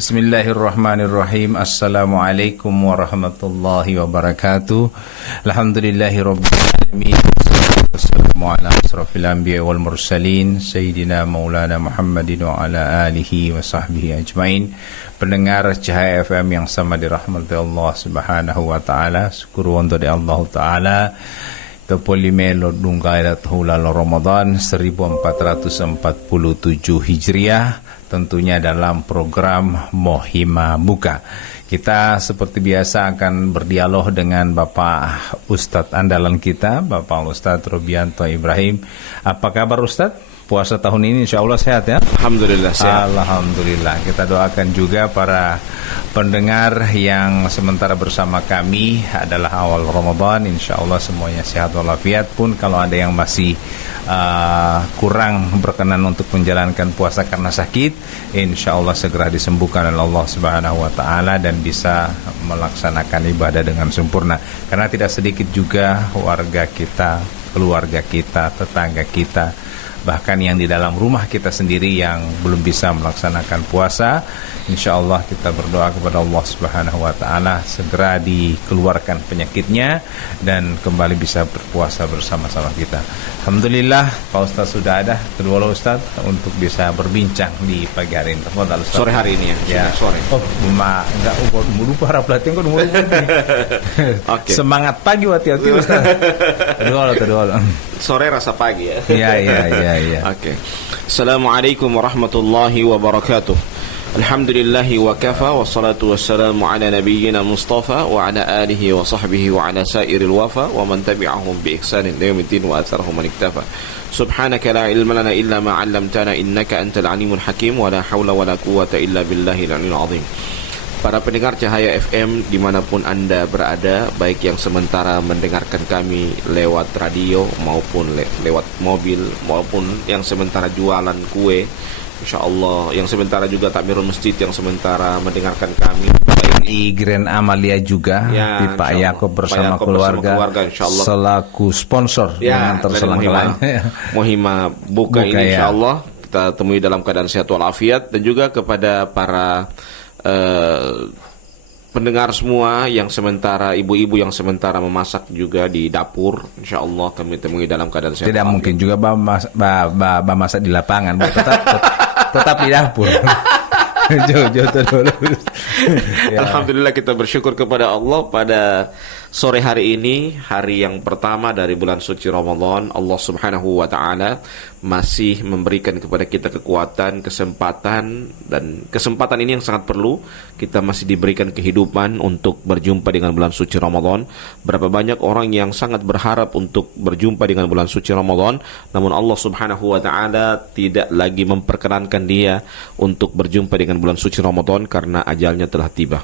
Bismillahirrahmanirrahim. Assalamualaikum warahmatullahi wabarakatuh. Alhamdulillahirabbil alamin. Wassalamu ala asrofil anbiya wal mursalin Sayyidina Maulana Muhammadin wa ala alihi wa sahbihi ajmain. Pendengar Cahaya FM yang sama dirahmati Allah Subhanahu wa taala, syukur untuk Allah taala. Topolimelo dunggaira tahulal Ramadan 1447 Hijriah, tentunya dalam program Mohima Buka. Kita seperti biasa akan berdialog dengan Bapak Ustadz andalan kita, Bapak Ustadz Robianto Ibrahim. Apa kabar Ustadz? Puasa tahun ini insya Allah sehat ya? Alhamdulillah sehat. Alhamdulillah. Kita doakan juga para pendengar yang sementara bersama kami adalah awal Ramadan, insya Allah semuanya sehat walafiat. Pun kalau ada yang masih kurang berkenan untuk menjalankan puasa karena sakit, insya Allah segera disembuhkan oleh Allah Subhanahu wa taala dan bisa melaksanakan ibadah dengan sempurna. Karena tidak sedikit juga warga kita, keluarga kita, tetangga kita, bahkan yang di dalam rumah kita sendiri yang belum bisa melaksanakan puasa. Insya Allah kita berdoa kepada Allah Subhanahu wa ta'ala segera dikeluarkan penyakitnya dan kembali bisa berpuasa bersama-sama kita. Alhamdulillah Pak Ustadz sudah ada, kedua Ustadz untuk bisa berbincang di pagi hari ini. Sore hari ini ya? Sore. Oh, enggak, lupa para pelatihan kok mulai. Okay. Semangat pagi hati-hati Ustadz. Kedua. Sore rasa pagi ya? Iya. Oke. Assalamualaikum warahmatullahi wabarakatuh. Alhamdulillahi wa kafa, wassalatu wassalamu ala nabiyyina Mustafa wa ala alihi wa sahbihi wa ala sairil wafa wa man tabi'ahum bi ihsanin ila yaumiddin wa atharahum man iktafa. Subhanaka la ilma lana illa ma 'allamtana innaka antal alimul hakim wa la haula wa la quwwata illa billahil aliyyil azim. Para pendengar Cahaya FM dimanapun Anda berada, baik yang sementara mendengarkan kami lewat radio maupun lewat mobil, maupun yang sementara jualan kue, InsyaAllah, yang sementara juga takmirul masjid, yang sementara mendengarkan kami di Grand Amalia juga ya, di Pak Yakob bersama keluarga selaku sponsor ya, dengan terselang-selang Mohima Buka ini ya. InsyaAllah kita temui dalam keadaan sehat walafiat. Dan juga kepada para pendengar semua yang sementara, ibu-ibu yang sementara memasak juga di dapur, InsyaAllah kami temui dalam keadaan sehat. Tidak mungkin juga masak di lapangan, tetap di dapur. Alhamdulillah kita bersyukur kepada Allah pada sore hari ini, hari yang pertama dari bulan suci Ramadan. Allah Subhanahu wa ta'ala masih memberikan kepada kita kekuatan, kesempatan, dan kesempatan ini yang sangat perlu. Kita masih diberikan kehidupan untuk berjumpa dengan bulan suci Ramadan. Berapa banyak orang yang sangat berharap untuk berjumpa dengan bulan suci Ramadan, namun Allah Subhanahu wa ta'ala tidak lagi memperkenankan dia untuk berjumpa dengan bulan suci Ramadan karena ajalnya telah tiba.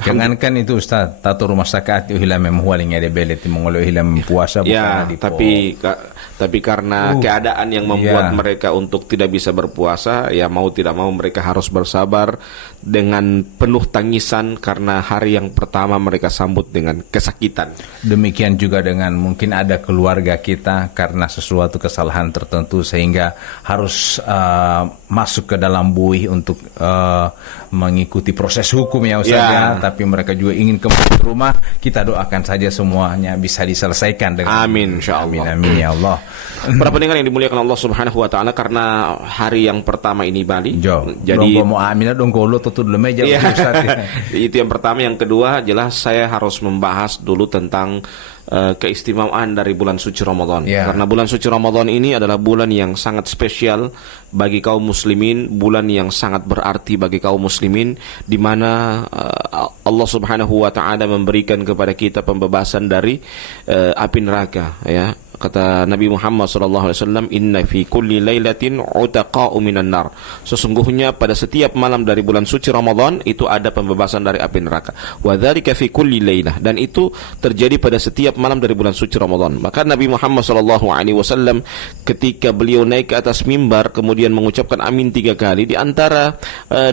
Jangankan itu Ustaz, tato rumah sakit hilang memualing ada belet mengolo hilang puasa ya, tapi karena keadaan yang membuat mereka untuk tidak bisa berpuasa, ya mau tidak mau mereka harus bersabar dengan penuh tangisan karena hari yang pertama mereka sambut dengan kesakitan. Demikian juga dengan mungkin ada keluarga kita karena sesuatu kesalahan tertentu sehingga harus masuk ke dalam buih untuk mengikuti proses hukum ya Ustaz ya. Tapi mereka juga ingin kembali ke rumah. Kita doakan saja semuanya bisa diselesaikan dengan amin insyaallah. Amin ya Allah. Para pendengar yang dimuliakan Allah Subhanahu wa taala, karena hari yang pertama ini Bali. Jadi mau amin dong kalau tutup dulu meja Ustaz. Itu yang pertama. Yang kedua jelas saya harus membahas dulu tentang keistimewaan dari bulan suci Ramadan. Karena bulan suci Ramadan ini adalah bulan yang sangat spesial bagi kaum muslimin, bulan yang sangat berarti bagi kaum muslimin, di mana Allah Subhanahu wa taala memberikan kepada kita pembebasan dari api neraka ya. Kata Nabi Muhammad SAW, inna fi kulli lailatin utaqa'u minan nar. Sesungguhnya pada setiap malam dari bulan suci Ramadan itu ada pembebasan dari api neraka. Wa dzalika fi kulli lailah, dan itu terjadi pada setiap malam dari bulan suci Ramadan. Maka Nabi Muhammad SAW ketika beliau naik ke atas mimbar kemudian mengucapkan amin 3 kali, di antara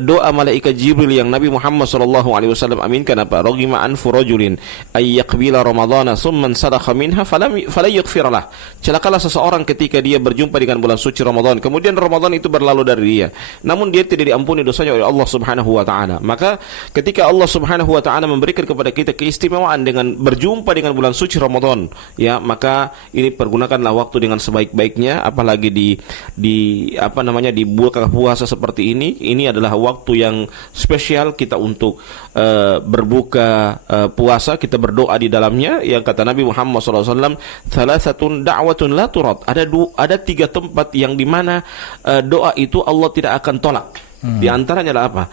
doa malaikat Jibril yang Nabi Muhammad SAW aminkan apa? Raghima anfu rajulin ay yaqbila ramadhana thumma sadakha minha fala yaghfir lah. celakalah seseorang ketika dia berjumpa dengan bulan suci Ramadan, kemudian Ramadan itu berlalu dari dia, namun dia tidak diampuni dosanya oleh Allah Subhanahu wa taala. Maka ketika Allah Subhanahu wa taala memberikan kepada kita keistimewaan dengan berjumpa dengan bulan suci Ramadan, ya, maka ini pergunakanlah waktu dengan sebaik-baiknya, apalagi di buka puasa seperti ini adalah waktu yang spesial kita untuk berbuka puasa, kita berdoa di dalamnya. Yang kata Nabi Muhammad SAW, thalathatun da'watun la turad. Ada 3 tempat yang dimana doa itu Allah tidak akan tolak. Di antaranya adalah apa?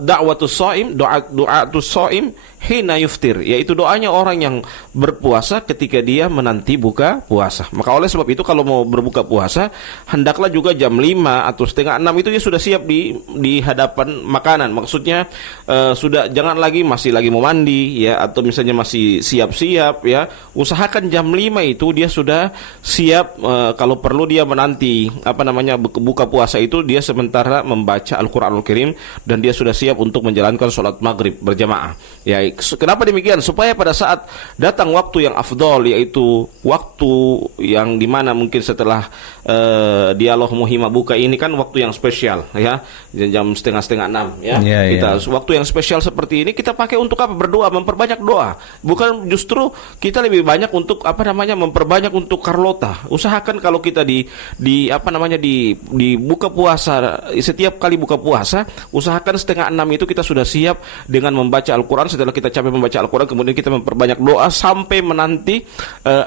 Da'watus shaim hina yuftir, yaitu doanya orang yang berpuasa ketika dia menanti buka puasa. Maka oleh sebab itu kalau mau berbuka puasa, hendaklah juga jam 5 atau setengah 6 itu dia sudah siap di hadapan makanan. Maksudnya sudah, jangan masih lagi mau mandi, ya, atau misalnya masih siap-siap, ya. Usahakan jam 5 itu dia sudah siap, kalau perlu dia menanti buka puasa itu dia sementara membaca Al-Qur'anul Karim, dan dia sudah siap untuk menjalankan sholat maghrib berjamaah. Ya, kenapa demikian? Supaya pada saat datang waktu yang afdol, yaitu waktu yang dimana mungkin setelah dialog muhimah buka ini kan waktu yang spesial, ya, jam setengah 6, ya. Waktu yang spesial seperti ini kita pakai untuk apa? Berdoa, memperbanyak doa. Bukan justru kita lebih banyak untuk memperbanyak untuk Carlota. Usahakan kalau kita di buka puasa, setiap kali buka puasa, usahakan setengah 6 itu kita sudah siap dengan membaca Al-Quran. Setelah kita capek membaca Al-Quran, kemudian kita memperbanyak doa sampai menanti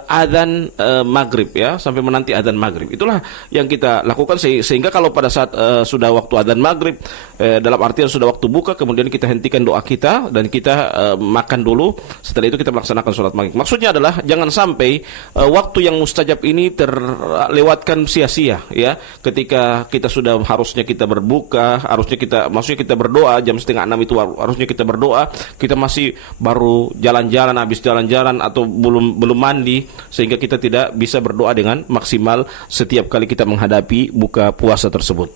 adzan maghrib, ya, sampai menanti adzan maghrib. Itulah yang kita lakukan sehingga kalau pada saat sudah waktu adzan maghrib, dalam artian sudah waktu buka, kemudian kita hentikan doa kita dan kita makan dulu. Setelah itu kita melaksanakan sholat maghrib. Maksudnya adalah jangan sampai waktu yang mustajab ini terlewatkan sia-sia, ya. Ketika kita sudah harusnya kita berbuka, maksudnya kita berdoa jam setengah 6 itu harusnya kita berdoa, kita masih baru jalan-jalan, habis jalan-jalan atau belum mandi, sehingga kita tidak bisa berdoa dengan maksimal setiap kali kita menghadapi buka puasa tersebut.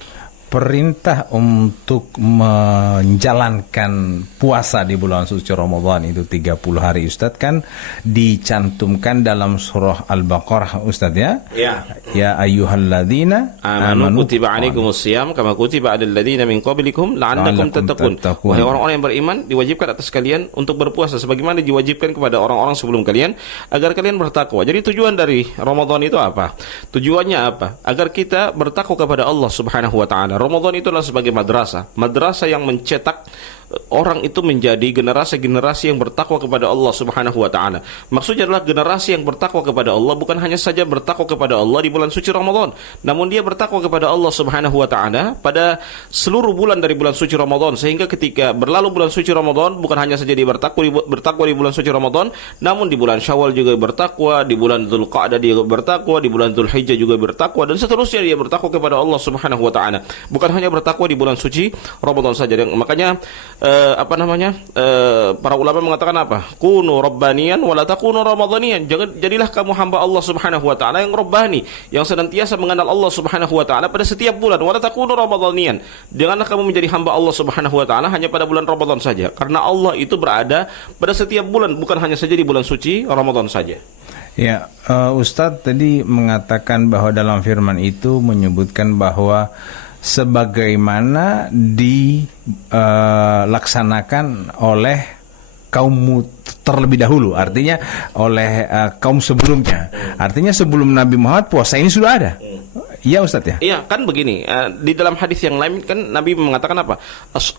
Perintah untuk menjalankan puasa di bulan suci Ramadan itu 30 hari, Ustadz, kan dicantumkan dalam surah Al-Baqarah, Ustadz, ya? Ya. Ya ayyuhalladzina amanu kutiba alaikumus syiyam kama kutiba alal ladzina min qablikum la'allakum tattaqun. Wahai orang-orang yang beriman, diwajibkan atas kalian untuk berpuasa sebagaimana diwajibkan kepada orang-orang sebelum kalian agar kalian bertakwa. Jadi tujuan dari Ramadan itu apa? Tujuannya apa? Agar kita bertakwa kepada Allah Subhanahu wa taala. Ramadan itu adalah sebagai madrasah yang mencetak orang itu menjadi generasi-generasi yang bertakwa kepada Allah Subhanahu wa taala. Maksudnya adalah generasi yang bertakwa kepada Allah bukan hanya saja bertakwa kepada Allah di bulan suci Ramadan, namun dia bertakwa kepada Allah Subhanahu wa taala pada seluruh bulan dari bulan suci Ramadan, sehingga ketika berlalu bulan suci Ramadan bukan hanya saja dia bertakwa di bulan suci Ramadan, namun di bulan Syawal juga bertakwa, di bulan Dzulqa'dah dia bertakwa, di bulan Dzulhijjah juga bertakwa, dan seterusnya dia bertakwa kepada Allah Subhanahu wa taala. Bukan hanya bertakwa di bulan suci Ramadan saja. Makanya para ulama mengatakan apa? Kunu rabbaniyan wa la takunu ramadhaniyan. Jadilah kamu hamba Allah Subhanahu wa taala yang rabbani, yang senantiasa mengenal Allah Subhanahu wa taala pada setiap bulan. Wa la takunu ramadhaniyan. Janganlah kamu menjadi hamba Allah Subhanahu wa taala hanya pada bulan Ramadan saja, karena Allah itu berada pada setiap bulan, bukan hanya saja di bulan suci Ramadan saja. Ya, Ustadz tadi mengatakan bahwa dalam firman itu menyebutkan bahwa sebagaimana dilaksanakan oleh kaum terlebih dahulu, artinya oleh kaum sebelumnya. Artinya sebelum Nabi Muhammad puasa ini sudah ada. Iya, Ustadz, ya? Iya, kan begini, di dalam hadis yang lain kan Nabi mengatakan apa?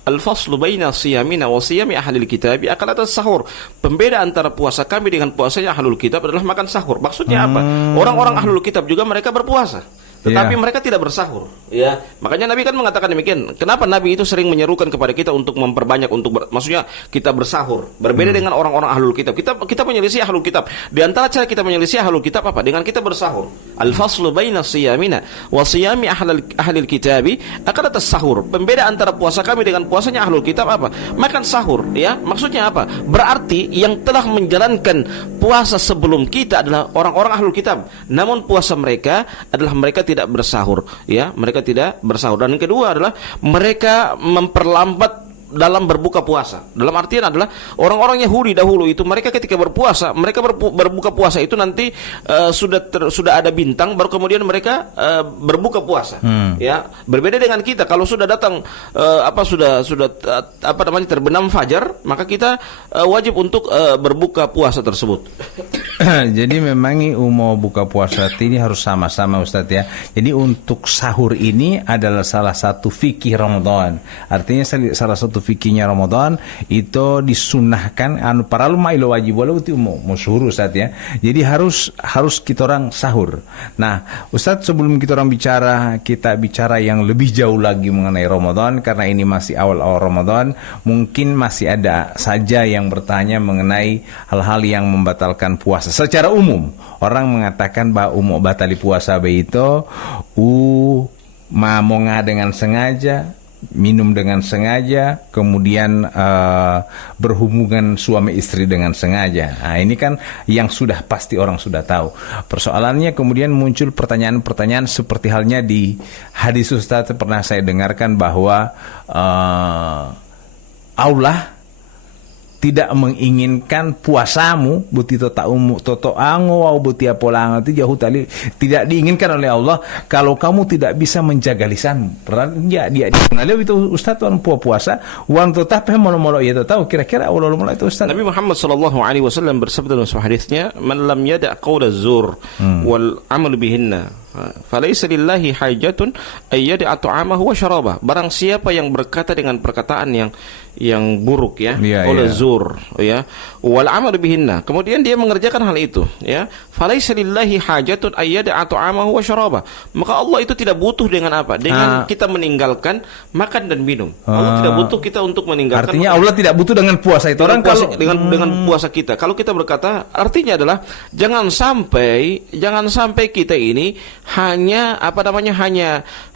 Al-faslu baina siyamina wa siyami ahlil kitab akalat sahur. Pembeda antara puasa kami dengan puasanya ahlul kitab adalah makan sahur. Maksudnya apa? Orang-orang ahlul kitab juga mereka berpuasa, tetapi mereka tidak bersahur. Ya, makanya Nabi kan mengatakan demikian. Kenapa Nabi itu sering menyerukan kepada kita untuk memperbanyak, maksudnya kita bersahur. Berbeda dengan orang-orang ahlul kitab. Kita menyelisih ahlul kitab. Di antara cara kita menyelisih ahlul kitab apa? Dengan kita bersahur. Al-faslu baina siyamina wa siyami ahlil kitabi akalat sahur. Pembeda antara puasa kami dengan puasanya ahlul kitab apa? Makan sahur. Ya, maksudnya apa? Berarti yang telah menjalankan puasa sebelum kita adalah orang-orang ahlul kitab. Namun puasa mereka adalah mereka tidak bersahur, ya, mereka tidak bersahur. Dan yang kedua adalah mereka memperlambat dalam berbuka puasa. Dalam artian adalah orang-orang Yahudi dahulu itu mereka ketika berpuasa, mereka berbuka puasa itu nanti sudah ada bintang baru kemudian mereka berbuka puasa. Ya, berbeda dengan kita kalau sudah datang terbenam fajar, maka kita wajib untuk berbuka puasa tersebut. Jadi memang mau buka puasa ini harus sama-sama Ustadz ya. Jadi untuk sahur ini adalah salah satu fikih Ramadan. Artinya salah satu fikihnya Ramadan itu disunahkan para ulama ilo wajib walau itu mau suhur Ustadz ya. Jadi harus kita orang sahur. Nah Ustadz, sebelum kita bicara yang lebih jauh lagi mengenai Ramadan, karena ini masih awal-awal Ramadan, mungkin masih ada saja yang bertanya mengenai hal-hal yang membatalkan puasa. Secara umum orang mengatakan bahwa batali puasa itu mamonga dengan sengaja, minum dengan sengaja, kemudian berhubungan suami istri dengan sengaja. Nah, ini kan yang sudah pasti orang sudah tahu. Persoalannya kemudian muncul pertanyaan-pertanyaan seperti halnya di hadis Ustaz pernah saya dengarkan bahwa Allah tidak menginginkan puasamu buti toto ango au buti apolango itu jauh tali, tidak diinginkan oleh Allah kalau kamu tidak bisa menjaga lisanmu. Dia itu Ustaz tuan puasa wan tetap molo-molo ya tahu kira-kira molo-molo itu Ustaz. Nabi Muhammad sallallahu alaihi wasallam bersabda dalam sebuah hadisnya, "Man lam yada' qaula zur wal amal bihinna falaysa lillahi hajatun ay yada'a ta'amahu wa syarabah." Barang siapa yang berkata dengan perkataan yang buruk ya, qaula zur ya, wal amal bihinna, kemudian dia mengerjakan hal itu ya, falaysa lillahi hajatun ay yada'a ta'amahu wa syarabah, maka Allah itu tidak butuh dengan apa? Dengan kita meninggalkan makan dan minum. Allah tidak butuh kita untuk meninggalkan. Artinya Allah tidak butuh dengan puasa itu orang dengan puasa kita. Kalau kita berkata, artinya adalah jangan sampai kita ini hanya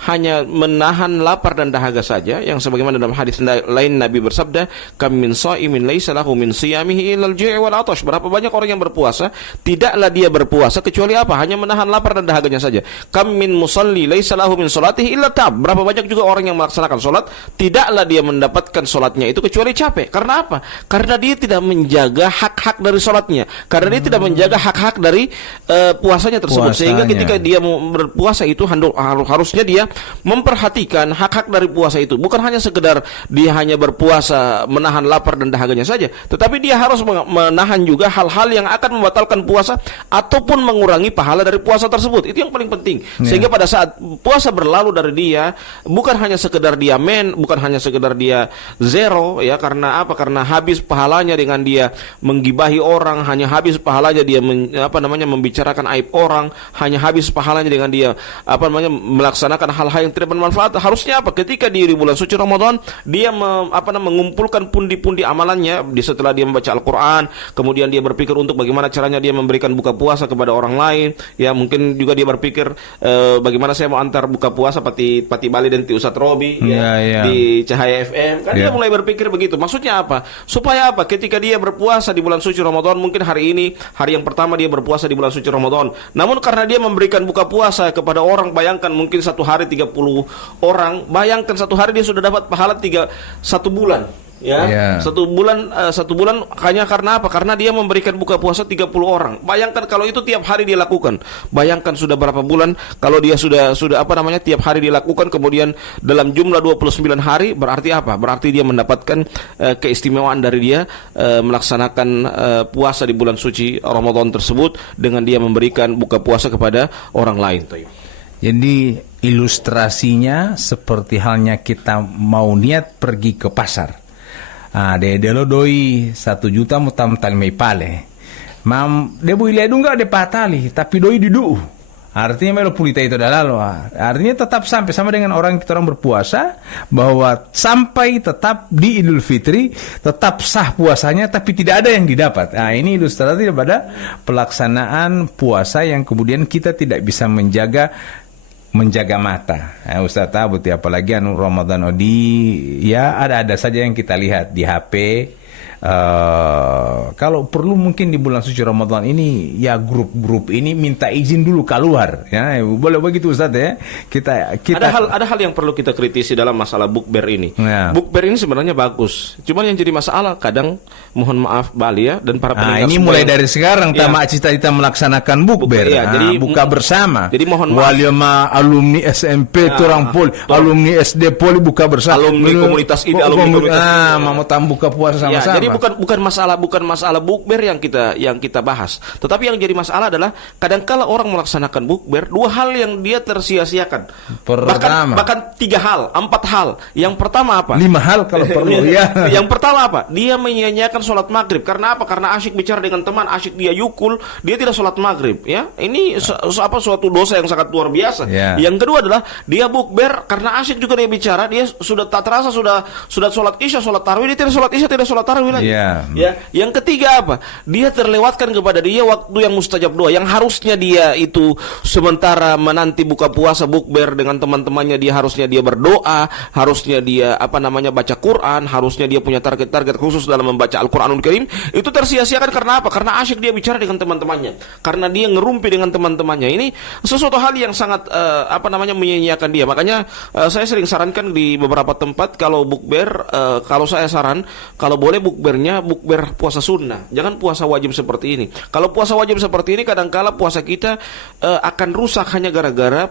hanya menahan lapar dan dahaga saja, yang sebagaimana dalam hadis lain Nabi bersabda, "Kam min shaimin laisa lahu min siyamihi illal ju' wal 'atash." Berapa banyak orang yang berpuasa, tidaklah dia berpuasa kecuali apa? Hanya menahan lapar dan dahaganya saja. "Kam min musalli laisa lahu min salatihi illa tab." Berapa banyak juga orang yang melaksanakan salat, tidaklah dia mendapatkan salatnya itu kecuali capek. Karena apa? Karena dia tidak menjaga hak-hak dari salatnya. Karena dia tidak menjaga hak-hak dari puasanya tersebut. Sehingga ketika dia mau berpuasa itu harusnya dia memperhatikan hak-hak dari puasa itu. Bukan hanya sekedar dia hanya berpuasa menahan lapar dan dahaganya saja, tetapi dia harus menahan juga hal-hal yang akan membatalkan puasa ataupun mengurangi pahala dari puasa tersebut. Itu yang paling penting. Sehingga pada saat puasa berlalu dari dia, bukan hanya sekedar dia bukan hanya sekedar dia zero ya, karena apa? Karena habis pahalanya dengan dia menggibahi orang, hanya habis pahalanya dia membicarakan aib orang, hanya habis pahalanya dengan dia melaksanakan hal-hal yang tidak bermanfaat. Harusnya apa? Ketika di bulan suci Ramadan, dia mengumpulkan pundi-pundi amalannya setelah dia membaca Al-Quran, kemudian dia berpikir untuk bagaimana caranya dia memberikan buka puasa kepada orang lain. Ya, mungkin juga dia berpikir bagaimana saya mau antar buka puasa Pati Bali dan Ustadz Robi di Cahaya FM. Kan dia mulai berpikir begitu. Maksudnya apa? Supaya apa? Ketika dia berpuasa di bulan suci Ramadan, mungkin hari ini hari yang pertama dia berpuasa di bulan suci Ramadan. Namun karena dia memberikan buka puasa kepada orang, bayangkan mungkin satu hari 30 orang, bayangkan satu hari dia sudah dapat pahala 1 bulan. Satu bulan hanya karena apa? Karena dia memberikan buka puasa 30 orang. Bayangkan kalau itu tiap hari dia lakukan. Bayangkan sudah berapa bulan kalau dia sudah tiap hari dilakukan, kemudian dalam jumlah 29 hari, berarti apa? Berarti dia mendapatkan keistimewaan dari dia melaksanakan puasa di bulan suci Ramadan tersebut dengan dia memberikan buka puasa kepada orang lain. Jadi ilustrasinya seperti halnya kita mau niat pergi ke pasar. De lo doi 1 juta mutam tal mai pale. Mam de bui ledung enggak de patali, tapi doi didu. Artinya melo pulita itu dalalo. Artinya tetap sampai sama dengan orang berpuasa, bahwa sampai tetap di Idul Fitri tetap sah puasanya tapi tidak ada yang didapat. Nah, ini ilustrasi pada pelaksanaan puasa yang kemudian kita tidak bisa menjaga mata. Ustaz tahu apalagi Ramadan ya ada saja yang kita lihat di HP, kalau perlu mungkin di bulan suci Ramadan ini ya grup-grup ini minta izin dulu keluar, ya boleh begitu Ustaz ya. Kita ada hal yang perlu kita kritisi dalam masalah bukber ini. Ya. Bukber ini sebenarnya bagus, cuman yang jadi masalah kadang, mohon maaf Bali ya dan para pendengar ini semua mulai yang- dari sekarang Ya. tamak cita-cita melaksanakan bukber, Iya, jadi buka bersama. jadi mohon maaf. Walima alumni SMP turang pol, alumni SD poli buka bersama. Alumni komunitas ini, alumni komunitas ini. mau buka puasa Ya, sama-sama. jadi bukan masalah bukber yang kita bahas, tetapi yang jadi masalah adalah kadangkala orang melaksanakan bukber, dua hal yang dia tersia-siakan. Pertama. Bahkan 3 hal, 4 hal. Yang pertama apa? 5 hal kalau perlu ya. Yang pertama apa? Dia menyia-nyiakan sholat maghrib. Karena apa? Karena asyik bicara dengan teman, asyik dia yukul, dia tidak sholat maghrib. Ya, ini suatu dosa yang sangat luar biasa. Ya. Yang kedua adalah dia bukber karena asyik juga dia bicara, dia sudah tak terasa sudah sholat isya, sholat tarawih, dia tidak sholat isya, tidak sholat tarawih lagi. Ya. Ya. Yang ketiga apa? Dia terlewatkan kepada dia waktu yang mustajab doa, yang harusnya dia itu sementara menanti buka puasa bukber dengan teman-temannya, harusnya dia berdoa, harusnya dia baca Quran, harusnya dia punya target-target khusus dalam membaca Al-Qur'anul Karim. Itu tersia-siakan karena apa? Karena asyik dia bicara dengan teman-temannya, karena dia ngerumpi dengan teman-temannya. Ini sesuatu hal yang sangat menyia-nyiakan dia. Makanya saya sering sarankan di beberapa tempat kalau bukber, kalau saya saran kalau boleh bukbernya bukber puasa sunnah, jangan puasa wajib seperti ini. Kalau puasa wajib seperti ini kadangkala puasa kita akan rusak hanya gara-gara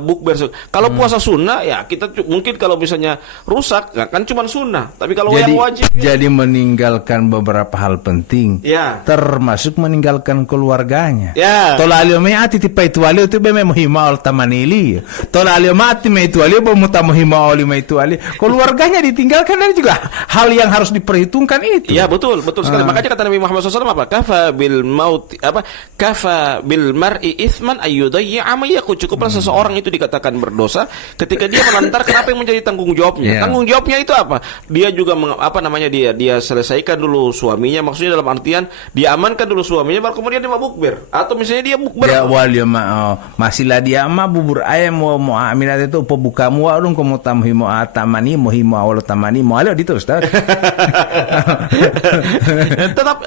bukber. Kalau puasa sunnah ya kita mungkin kalau misalnya rusak kan cuma sunnah, tapi kalau yang wajib jadi meninggalkan beberapa hal penting, ya, termasuk meninggalkan keluarganya. ya. Tolalio me ati tipai tualio tu be me mohima ol tamanili. Tolalio mati me tualio be muta mohima oli me tualio. Keluarganya ditinggalkan, dan juga hal yang harus diperhitungkan itu. Ya, betul sekali. Makanya kata Nabi Muhammad SAW apa? Kafa bil mar'i ithman ayyudayya amayaku. Cukuplah seseorang itu dikatakan berdosa ketika dia melantarkan apa yang menjadi tanggung jawabnya. Yeah. Tanggung jawabnya itu apa? Dia juga dia selesaikan dulu suaminya, maksudnya dalam artian dia amankan dulu suaminya baru kemudian dia mau bukber. Atau misalnya dia bukber. Ya walio masih dia bubur ayam mau aminat itu pembuka mua dong kamu tamuhi mau atamani mohimo awal tamani mau alio itu Ustaz. Tetap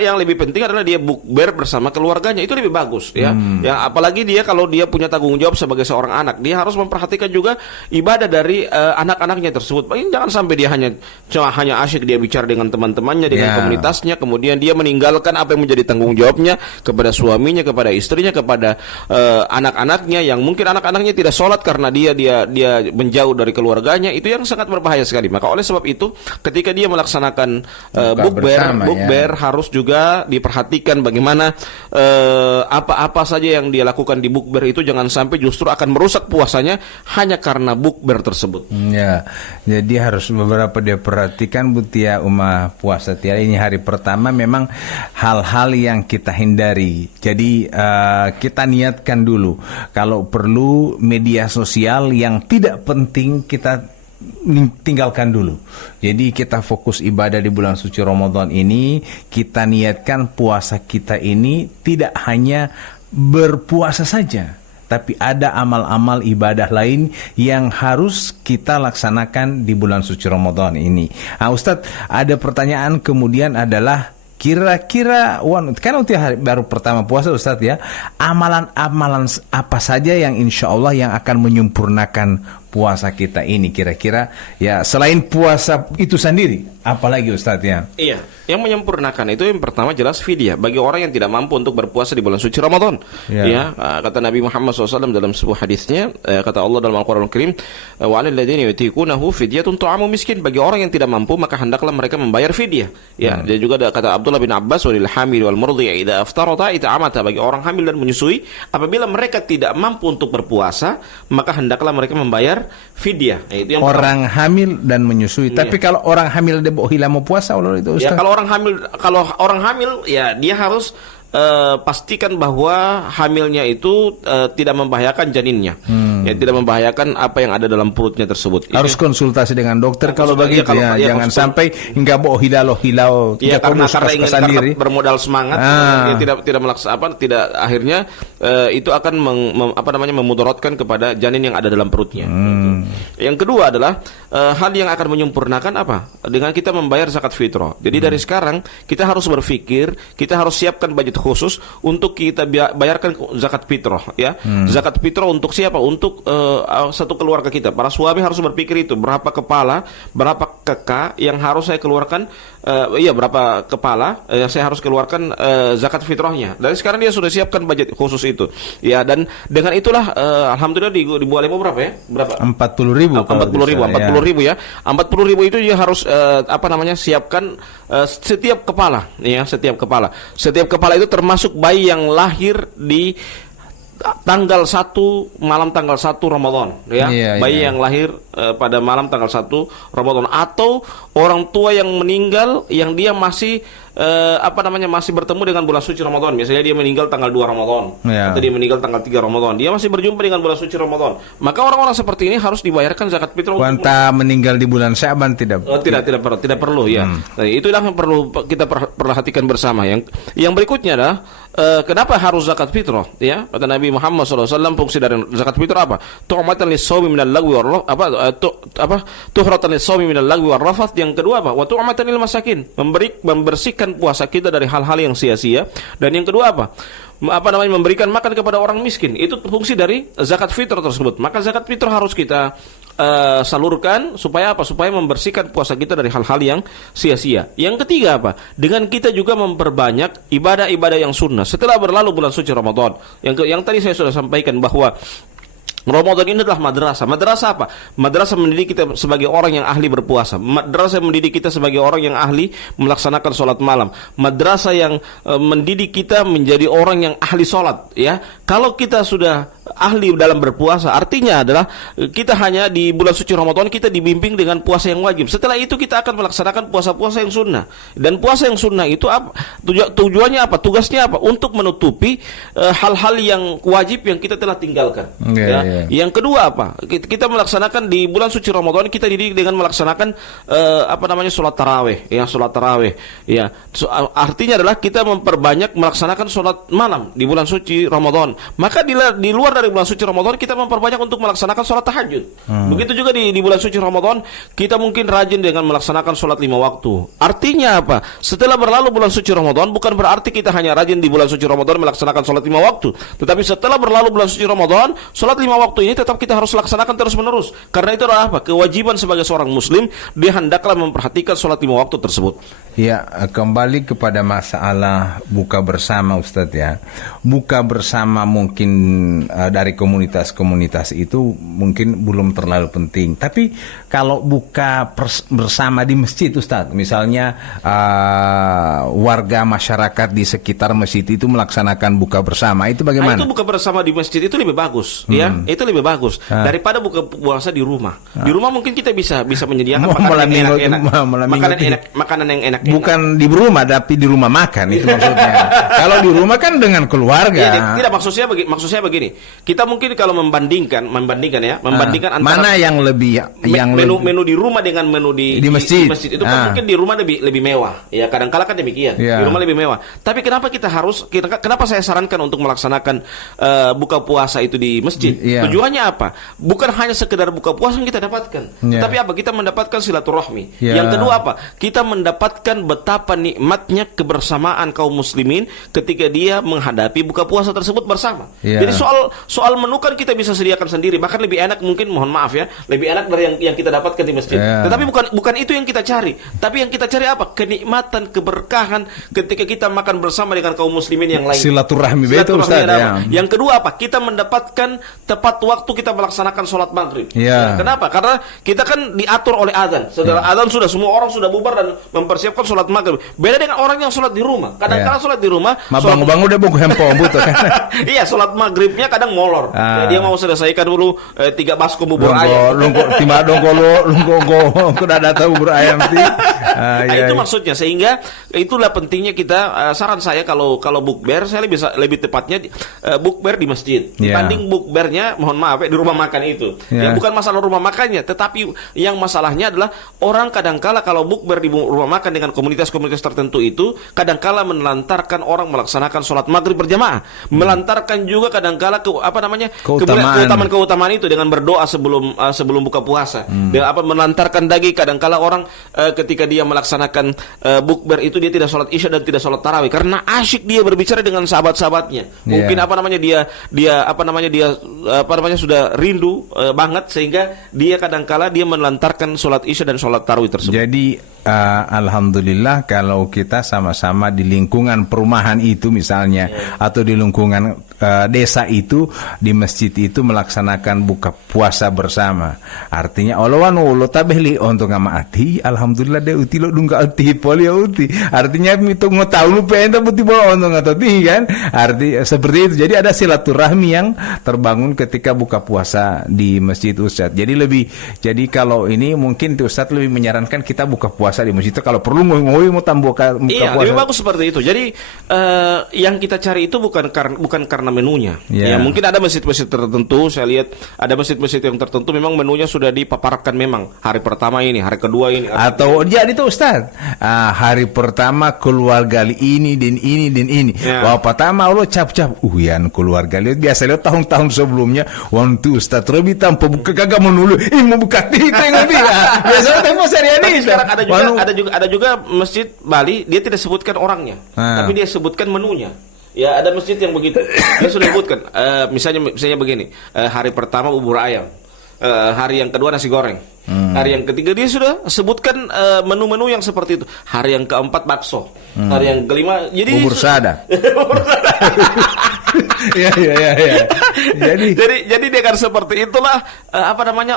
yang lebih penting adalah dia bukber bersama keluarganya, itu lebih bagus ya. Ya apalagi dia kalau dia punya tanggung jawab sebagai seorang anak, dia harus memperhatikan juga ibadah dari anak-anaknya tersebut. Jangan sampai dia hanya asyik dia bicara dengan teman-temannya, dengan komunitasnya, kemudian dia meninggalkan apa yang menjadi tanggung jawabnya kepada suaminya, kepada istrinya, kepada anak-anaknya, yang mungkin anak-anaknya tidak sholat karena dia menjauh dari keluarganya. Itu yang sangat berbahaya sekali. Maka oleh sebab itu ketika dia melaksanakan bukber harus juga diperhatikan bagaimana apa saja yang dia lakukan di bukber itu jangan sampai justru akan merusak puasanya hanya karena bukber tersebut. Ya, jadi harus beberapa dia perhatikan Butia Umah puasa tiara ini hari pertama memang hal-hal yang kita hindari. Jadi kita niatkan dulu kalau perlu media sosial yang tidak penting kita tinggalkan dulu. Jadi kita fokus ibadah di bulan suci Ramadan ini, kita niatkan puasa kita ini tidak hanya berpuasa saja, tapi ada amal-amal ibadah lain yang harus kita laksanakan di bulan suci Ramadan ini. Ustadz, ada pertanyaan kemudian adalah kira-kira kan untuk hari baru pertama puasa Ustadz ya, amalan-amalan apa saja yang insya Allah yang akan menyempurnakan puasa kita ini kira-kira ya, selain puasa itu sendiri apalagi Ustadz ya? Iya, yang menyempurnakan itu yang pertama jelas fidyah bagi orang yang tidak mampu untuk berpuasa di bulan suci Ramadan. Ya, kata Nabi Muhammad SAW dalam sebuah hadisnya, kata Allah dalam Al-Qur'anul Karim, wa 'alal ladzina yutiqunahu fidyatun ta'amu miskin, bagi orang yang tidak mampu maka hendaklah mereka membayar fidyah. Ya, dan juga ada kata Abdullah bin Abbas, walil hamil wal murdhi idza aftarata it'amata, bagi orang hamil dan menyusui apabila mereka tidak mampu untuk berpuasa maka hendaklah mereka membayar fidyah. Itu yang orang hamil dan menyusui. Tapi kalau orang hamil dia mau puasa itu Ustaz? Ya, kalau orang hamil ya dia harus pastikan bahwa hamilnya itu tidak membahayakan janinnya. ya tidak membahayakan apa yang ada dalam perutnya tersebut. Harus konsultasi dengan dokter kalau begitu jangan sampai nggak bawa hilau ya, karena ingin bermodal semangat ya, tidak akhirnya itu akan memudaratkan kepada janin yang ada dalam perutnya. Yang kedua adalah hal yang akan menyempurnakan apa? Dengan kita membayar zakat fitrah. Jadi dari sekarang kita harus berpikir, kita harus siapkan budget khusus untuk kita bayarkan zakat fitrah, ya. Zakat fitrah untuk siapa? Untuk satu keluarga kita. Para suami harus berpikir itu, berapa kepala, berapa kakak yang harus saya keluarkan, berapa kepala yang saya harus keluarkan zakat fitrahnya. Dari sekarang dia sudah siapkan budget khusus itu. Ya, dan dengan itulah alhamdulillah di Buah Lemo berapa ya? Berapa? 40.000. 40.000 ya. 40.000 itu dia harus siapkan setiap kepala, ya, setiap kepala. Setiap kepala itu termasuk bayi yang lahir di tanggal 1 malam tanggal 1 Ramadan, ya. Bayi yang lahir pada malam tanggal 1 Ramadan, atau orang tua yang meninggal yang dia masih masih bertemu dengan bulan suci Ramadan. Misalnya dia meninggal tanggal 2 Ramadan, atau dia meninggal tanggal 3 Ramadan, dia masih berjumpa dengan bulan suci Ramadan. Maka orang-orang seperti ini harus dibayarkan zakat fitrah. Wanta meninggal di bulan Sya'ban tidak perlu ya. Nah, itulah yang perlu kita perhatikan bersama. Yang berikutnya adalah kenapa harus zakat fitrah, ya? Kata Nabi Muhammad SAW, fungsi dari zakat fitrah apa? Tu'matan lis-shaumi minal lagwi tuhratan lis-shaumi minal lagwi war rafath. Yang kedua apa? Wa tu'matan lil masakin, membersihkan puasa kita dari hal-hal yang sia-sia. Dan yang kedua apa? Memberikan makan kepada orang miskin. Itu fungsi dari zakat fitrah tersebut. Maka zakat fitrah harus kita salurkan supaya apa? Supaya membersihkan puasa kita dari hal-hal yang sia-sia. Yang ketiga apa? Dengan kita juga memperbanyak ibadah-ibadah yang sunnah setelah berlalu bulan suci Ramadan. Yang tadi saya sudah sampaikan bahwa Ramadan ini adalah madrasah. Madrasah apa? Madrasah mendidik kita sebagai orang yang ahli berpuasa. Madrasah mendidik kita sebagai orang yang ahli melaksanakan sholat malam. Madrasah yang mendidik kita menjadi orang yang ahli sholat, ya. Kalau kita sudah ahli dalam berpuasa, artinya adalah kita hanya di bulan suci Ramadan kita dibimbing dengan puasa yang wajib. Setelah itu kita akan melaksanakan puasa-puasa yang sunnah. Dan puasa yang sunnah itu apa? Tujuannya apa? Tugasnya apa? Untuk menutupi hal-hal yang wajib yang kita telah tinggalkan. Yang kedua apa? Kita melaksanakan di bulan suci Ramadan kita dididik dengan melaksanakan sholat tarawih, ya, sholat tarawih, ya. Artinya adalah kita memperbanyak melaksanakan sholat malam di bulan suci Ramadan. Maka di luar dari bulan suci Ramadan kita memperbanyak untuk melaksanakan sholat tahajud. Begitu juga di bulan suci Ramadan kita mungkin rajin dengan melaksanakan sholat 5 waktu. Artinya apa? Setelah berlalu bulan suci Ramadan bukan berarti kita hanya rajin di bulan suci Ramadan melaksanakan sholat 5 waktu. Tetapi setelah berlalu bulan suci Ramadan, sholat 5 waktu ini tetap kita harus laksanakan terus menerus. Karena itu adalah apa? Kewajiban sebagai seorang muslim, dia hendaklah memperhatikan sholat 5 waktu tersebut. Ya, kembali kepada masalah buka bersama, Ustadz, ya. Buka bersama mungkin dari komunitas-komunitas itu mungkin belum terlalu penting. Tapi kalau buka bersama di masjid, Ustadz, misalnya warga masyarakat di sekitar masjid itu melaksanakan buka bersama, itu bagaimana? Itu buka bersama di masjid itu lebih bagus, ya. Itu lebih bagus daripada buka puasa di rumah. Di rumah mungkin kita bisa menyediakan makanan yang enak. Bukan di rumah, tapi di rumah makan itu maksudnya. Kalau di rumah kan dengan keluarga. Tidak, maksudnya begini. Kita mungkin kalau membandingkan antara mana yang lebih menu di rumah dengan menu di masjid itu kan mungkin di rumah lebih mewah. Ya, kadang-kala kan demikian. Di rumah lebih mewah. Tapi kenapa saya sarankan untuk melaksanakan buka puasa itu di masjid? Tujuannya apa? Bukan hanya sekedar buka puasa yang kita dapatkan, tapi apa? Kita mendapatkan silaturahmi. Yang kedua apa? Kita mendapatkan betapa nikmatnya kebersamaan kaum muslimin ketika dia menghadapi buka puasa tersebut bersama. Jadi soal menu kan kita bisa sediakan sendiri, bahkan lebih enak mungkin, mohon maaf ya, lebih enak dari yang kita dapatkan di masjid. Tetapi bukan itu yang kita cari. Tapi yang kita cari apa? Kenikmatan, keberkahan ketika kita makan bersama dengan kaum muslimin yang lain. Silaturahmi itu, Ustaz. Yang kedua apa? Kita mendapatkan tepat waktu kita melaksanakan sholat maghrib. Kenapa? Karena kita kan diatur oleh azan. Setelah azan sudah semua orang sudah bubar dan mempersiapkan sholat maghrib. Beda dengan orang yang sholat di rumah. Kadang-kadang sholat di rumah, bangun udah buku handphone butuh kan. Iya, sholat maghribnya kadang molor. Dia mau selesaikan dulu 3 baskom bubur ayam. Lungko udah tahu bubur ayam sih. Itu maksudnya, sehingga itulah pentingnya kita, saran saya kalau bukber, saya lebih tepatnya bukber di masjid dibanding bukbernya mohon maaf di rumah makan itu. Ya bukan masalah rumah makannya, tetapi yang masalahnya adalah orang kadangkala kalau bukber di rumah makan dengan komunitas-komunitas tertentu itu kadangkala menelantarkan orang melaksanakan sholat maghrib berjamaah, melantarkan juga kadangkala keutamaan itu dengan berdoa sebelum buka puasa. Dengan melantarkan daging kadangkala orang ketika dia melaksanakan bukber itu dia tidak sholat isya dan tidak sholat tarawih karena asyik dia berbicara dengan sahabat-sahabatnya. Mungkin dia sudah rindu banget sehingga dia kadangkala dia melantarkan sholat isya dan sholat tarawih tersebut. Jadi alhamdulillah kalau kita sama-sama di lingkungan perumahan itu misalnya atau di lingkungan desa itu di masjid itu melaksanakan buka puasa bersama. Artinya olawan ulo tabeli untuk ngamaati alhamdulillah dia uti lo dungga uti polio uti. Artinya itu tahu lu pengen putih bola untuk ngatoti kan. Arti seperti itu. Jadi ada silaturahmi yang terbangun ketika buka puasa di masjid Ustadz. Jadi kalau ini mungkin Ustadz lebih menyarankan kita buka puasa di masjid itu kalau perlu mau tambah buka puasa. Lebih bagus seperti itu. Jadi yang kita cari itu bukan karena menunya. Ya mungkin ada masjid-masjid tertentu saya lihat ada masjid-masjid yang tertentu memang menunya sudah dipaparkan memang hari pertama ini, hari kedua ini. Atau jadi itu Ustaz hari pertama keluarga ini dan ini dan ini. Wah pertama lo cap-cap yan keluarga lihat biasa lihat tahun-tahun sebelumnya waktu Ustaz Robi tanpa buka kagak menulu mau buka itu yang lebih biasa tempo serian ini. Sekarang ada juga masjid Bali dia tidak sebutkan orangnya tapi dia sebutkan menunya. Ya ada masjid yang begitu dia sudah sebutkan misalnya begini hari pertama bubur ayam, hari yang kedua nasi goreng, hari yang ketiga dia sudah sebutkan menu-menu yang seperti itu, hari yang keempat bakso, hari yang kelima jadi bubur sada. Ya. Jadi dengan seperti itulah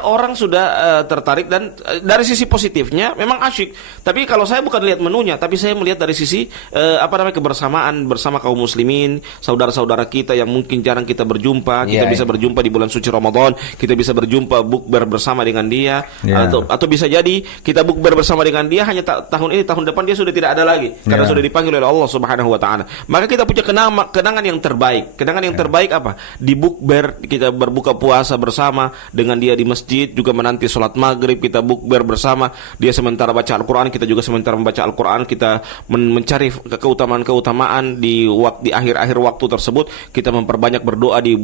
orang sudah tertarik dan dari sisi positifnya memang asyik. Tapi kalau saya bukan lihat menunya, tapi saya melihat dari sisi kebersamaan bersama kaum muslimin, saudara-saudara kita yang mungkin jarang kita berjumpa, kita bisa berjumpa di bulan suci Ramadan, kita bisa berjumpa bukber bersama dengan dia, atau bisa jadi kita bukber bersama dengan dia hanya tahun ini, tahun depan dia sudah tidak ada lagi karena sudah dipanggil oleh Allah Subhanahu wa taala. Maka kita punya kenangan yang terbaik. Kenangan yang terbaik apa? Di bukber kita berbuka puasa bersama dengan dia di masjid, juga menanti sholat maghrib kita bukber bersama. Dia sementara baca Al-Quran, kita juga sementara membaca Al-Quran. Kita mencari keutamaan di akhir-akhir waktu tersebut. Kita memperbanyak berdoa di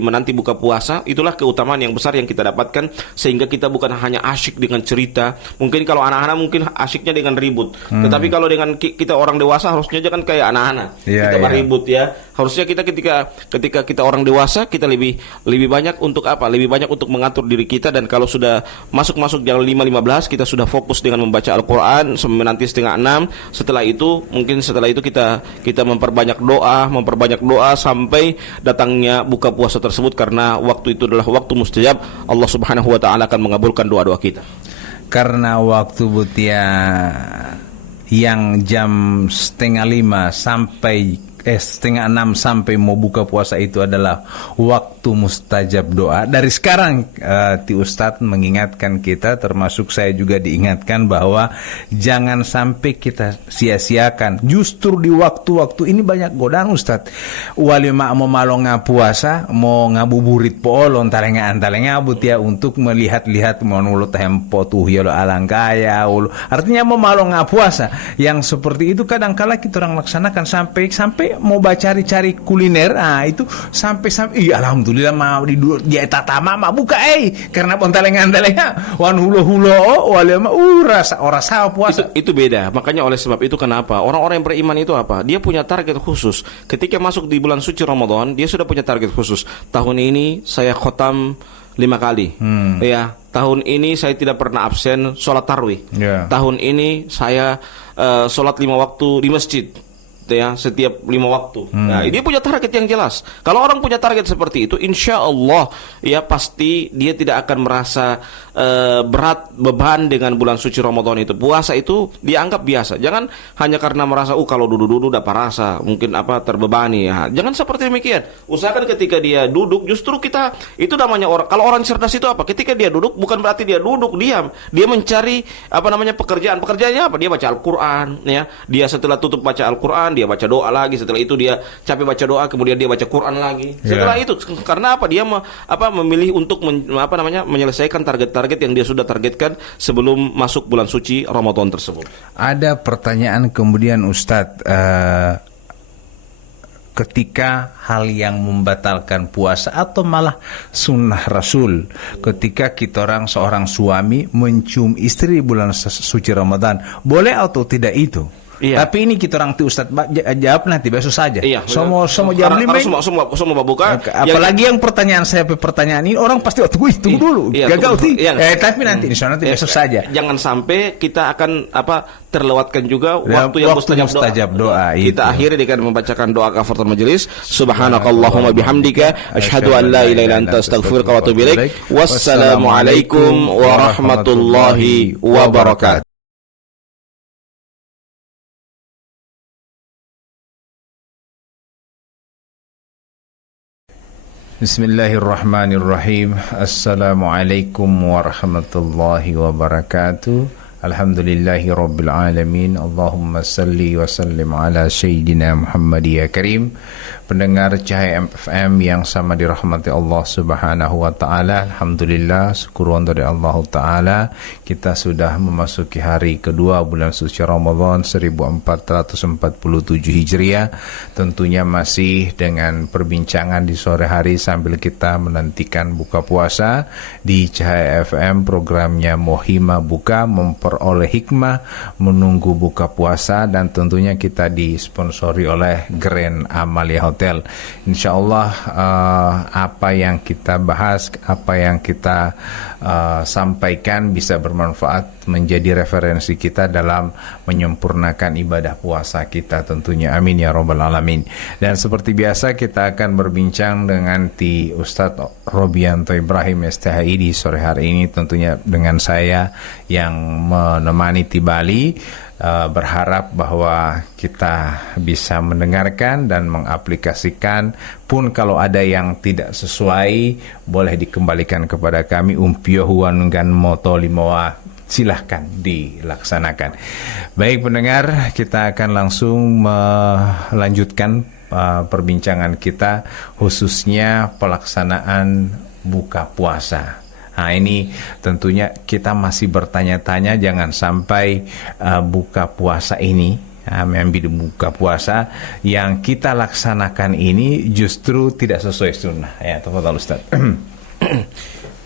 menanti buka puasa. Itulah keutamaan yang besar yang kita dapatkan sehingga kita bukan hanya asyik dengan cerita. Mungkin kalau anak-anak mungkin asyiknya dengan ribut. Tetapi kalau dengan kita orang dewasa harusnya jangan kayak anak-anak. Kita beribut ya. Harusnya kita ketika kita orang dewasa kita lebih banyak untuk apa? Lebih banyak untuk mengatur diri kita, dan kalau sudah masuk jam 5.15 kita sudah fokus dengan membaca Al-Qur'an nanti 5:30. Setelah itu kita memperbanyak doa sampai datangnya buka puasa tersebut karena waktu itu adalah waktu mustajab. Allah Subhanahu wa taala akan mengabulkan doa-doa kita. Karena waktu butia yang jam 4:30 sampai 5:30 sampai mau buka puasa itu adalah waktu mustajab doa. Dari sekarang Ti Ustadz mengingatkan kita, termasuk saya juga diingatkan bahwa jangan sampai kita sia-siakan. Justru di waktu-waktu ini banyak godaan Ustadz. Wali mau malo puasa, mau ngabuburit polon talenga butia untuk melihat-lihat mau nulut tempo tuh ya lo alangkaya. Artinya mau malo puasa. Yang seperti itu kadang-kala kita orang laksanakan sampai mau cari kuliner, itu sampai alhamdulillah mau di tatama mah buka karena pontalengan wan hulo wali mah rasa puasa itu beda. Makanya oleh sebab itu kenapa orang-orang yang beriman itu apa? Dia punya target khusus. Ketika masuk di bulan suci Ramadan, dia sudah punya target khusus. Tahun ini saya khotam 5 kali. Ya, tahun ini saya tidak pernah absen sholat tarawih. Tahun ini saya sholat 5 waktu di masjid. Ya, setiap 5 waktu. Nah, ini punya target yang jelas. Kalau orang punya target seperti itu, insya Allah ya pasti dia tidak akan merasa berat beban dengan bulan suci Ramadan itu. Puasa itu dianggap biasa. Jangan hanya karena merasa kalau duduk-duduk dapat rasa, mungkin terbebani ya. Jangan seperti demikian. Usahakan ketika dia duduk, justru kita itu namanya orang. Kalau orang cerdas itu apa? Ketika dia duduk bukan berarti dia duduk diam. Dia mencari pekerjaan. Pekerjaannya apa? Dia baca Al-Qur'an ya. Dia setelah tutup baca Al-Qur'an dia baca doa lagi, setelah itu dia capek baca doa, kemudian dia baca Quran lagi. Setelah itu karena apa? Dia memilih untuk menyelesaikan target-target yang dia sudah targetkan sebelum masuk bulan suci Ramadan tersebut. Ada pertanyaan kemudian Ustadz, ketika hal yang membatalkan puasa atau malah sunnah Rasul, ketika kita seorang suami mencium istri di bulan suci Ramadan, boleh atau tidak itu? Iya. Tapi ini kita orang Ustaz jawab nanti besok saja. Iya. Semua jawab lima. Semua buka. Apalagi yang pertanyaan ini orang pasti tunggu dulu. Iya, gagal sih. Tapi nanti besok saja. Jangan sampai kita akan terlewatkan juga waktu yang mustajab doa. Kita akhiri dengan membacakan doa kafaratul majelis. Subhanakallahumma bihamdika asyhadu an la ilaha illa anta astaghfiruka wa atubu ilaik. Wassalamualaikum warahmatullahi wabarakatuh. Bismillahirrahmanirrahim. Assalamualaikum warahmatullahi wabarakatuh. Alhamdulillahi rabbil alamin. Allahumma salli wa sallim ala sayyidina Muhammad ya karim. Pendengar Cahaya FM yang sama dirahmati Allah Subhanahu wa taala, alhamdulillah, syukur dari Allah taala, kita sudah memasuki hari kedua bulan suci Ramadan 1447 Hijriah. Tentunya masih dengan perbincangan di sore hari sambil kita menantikan buka puasa di Cahaya FM. Programnya Mohima Buka, memperoleh hikmah menunggu buka puasa, dan tentunya kita disponsori oleh Grand Amalia Hotel. Insyaallah apa yang kita bahas, apa yang kita sampaikan bisa bermanfaat, menjadi referensi kita dalam menyempurnakan ibadah puasa kita tentunya. Amin ya rabbal alamin. Dan seperti biasa kita akan berbincang dengan Ustadz Robianto Ibrahim STHI di sore hari ini, tentunya dengan saya yang menemani Bali. Berharap bahwa kita bisa mendengarkan dan mengaplikasikan. Pun kalau ada yang tidak sesuai, boleh dikembalikan kepada kami. Umpiohuan gan moto limoa, silahkan dilaksanakan. Baik pendengar, kita akan langsung melanjutkan perbincangan kita, khususnya pelaksanaan buka puasa. Nah ini tentunya kita masih bertanya-tanya, jangan sampai buka puasa ini, ambil buka puasa yang kita laksanakan ini justru tidak sesuai sunnah. Ya, tafadhal Ustaz.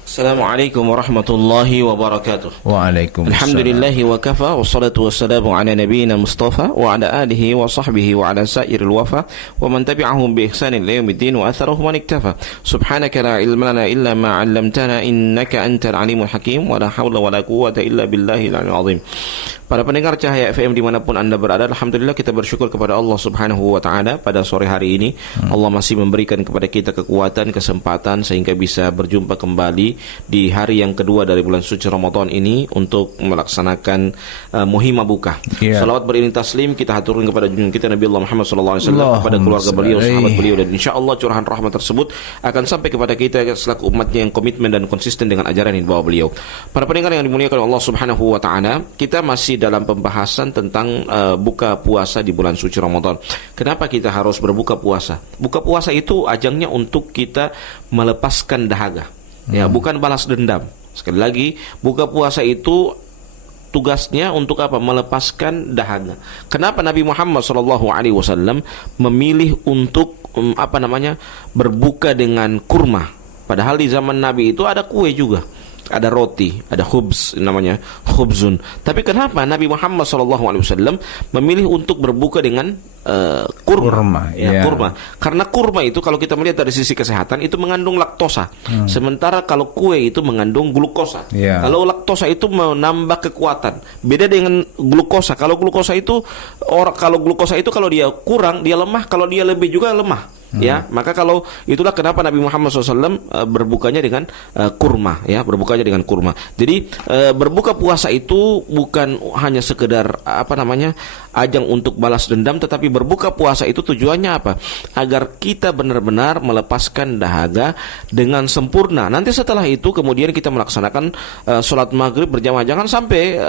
Assalamualaikum warahmatullahi wabarakatuh. Waalaikumsalam. Alhamdulillahi wa kafa, wassalatu wassalamu ala nabiyyina Mustafa wa ala alihi wa sahbihi wa ala sairil wafa wa man tabi'ahum bi ihsanin ila yaumiddin wa atharuhum man iktafa. Subhanaka la ilma lana illa ma 'allamtana innaka antal alimul hakim wa la haula wa la quwwata illa billahil aliyyil azim. Para pendengar Cahaya FM dimanapun Anda berada, alhamdulillah kita bersyukur kepada Allah Subhanahu wa ta'ala pada sore hari ini. Allah masih memberikan kepada kita kekuatan, kesempatan sehingga bisa berjumpa kembali di hari yang kedua dari bulan suci Ramadan ini untuk melaksanakan Mohima Buka. Salawat beriring taslim kita haturkan kepada junjungan kita Nabi Allah Muhammad sallallahu alaihi wasallam, kepada keluarga beliau, sahabat beliau, dan insyaallah curahan rahmat tersebut akan sampai kepada kita selaku umatnya yang komitmen dan konsisten dengan ajaran yang dibawa beliau. Para pendengar yang dimuliakan Allah Subhanahu wa ta'ala, kita masih dalam pembahasan tentang buka puasa di bulan suci Ramadan. Kenapa kita harus berbuka puasa? Buka puasa itu ajangnya untuk kita melepaskan dahaga. Ya, bukan balas dendam. Sekali lagi, buka puasa itu tugasnya untuk apa? Melepaskan dahaga. Kenapa Nabi Muhammad SAW memilih untuk berbuka dengan kurma? Padahal di zaman Nabi itu ada kue juga, ada roti, ada khubz, namanya khubzun. Tapi kenapa Nabi Muhammad SAW memilih untuk berbuka dengan kurma? Kurma. Karena kurma itu kalau kita melihat dari sisi kesehatan itu mengandung laktosa. Sementara kalau kue itu mengandung glukosa. Kalau laktosa itu menambah kekuatan. Beda dengan glukosa. Kalau glukosa itu kalau dia kurang dia lemah, kalau dia lebih juga lemah. Ya, maka kalau itulah kenapa Nabi Muhammad SAW berbukanya dengan kurma, ya, berbukanya dengan kurma. Jadi berbuka puasa itu bukan hanya sekedar ajang untuk balas dendam, tetapi berbuka puasa itu tujuannya apa? Agar kita benar-benar melepaskan dahaga dengan sempurna. Nanti setelah itu kemudian kita melaksanakan sholat maghrib berjamaah. Jangan sampai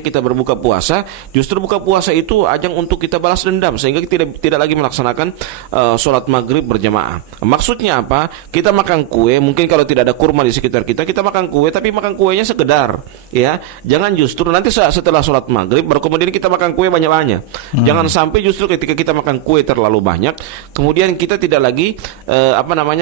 kita berbuka puasa, justru buka puasa itu ajang untuk kita balas dendam, sehingga kita tidak lagi melaksanakan sholat maghrib berjamaah. Maksudnya apa? Kita makan kue, mungkin kalau tidak ada kurma di sekitar kita makan kue, tapi makan kuenya sekedar, ya. Jangan justru nanti setelah sholat maghrib baru kemudian kita makan kue banyak-banyak. Jangan sampai justru ketika kita makan kue terlalu banyak, kemudian kita tidak lagi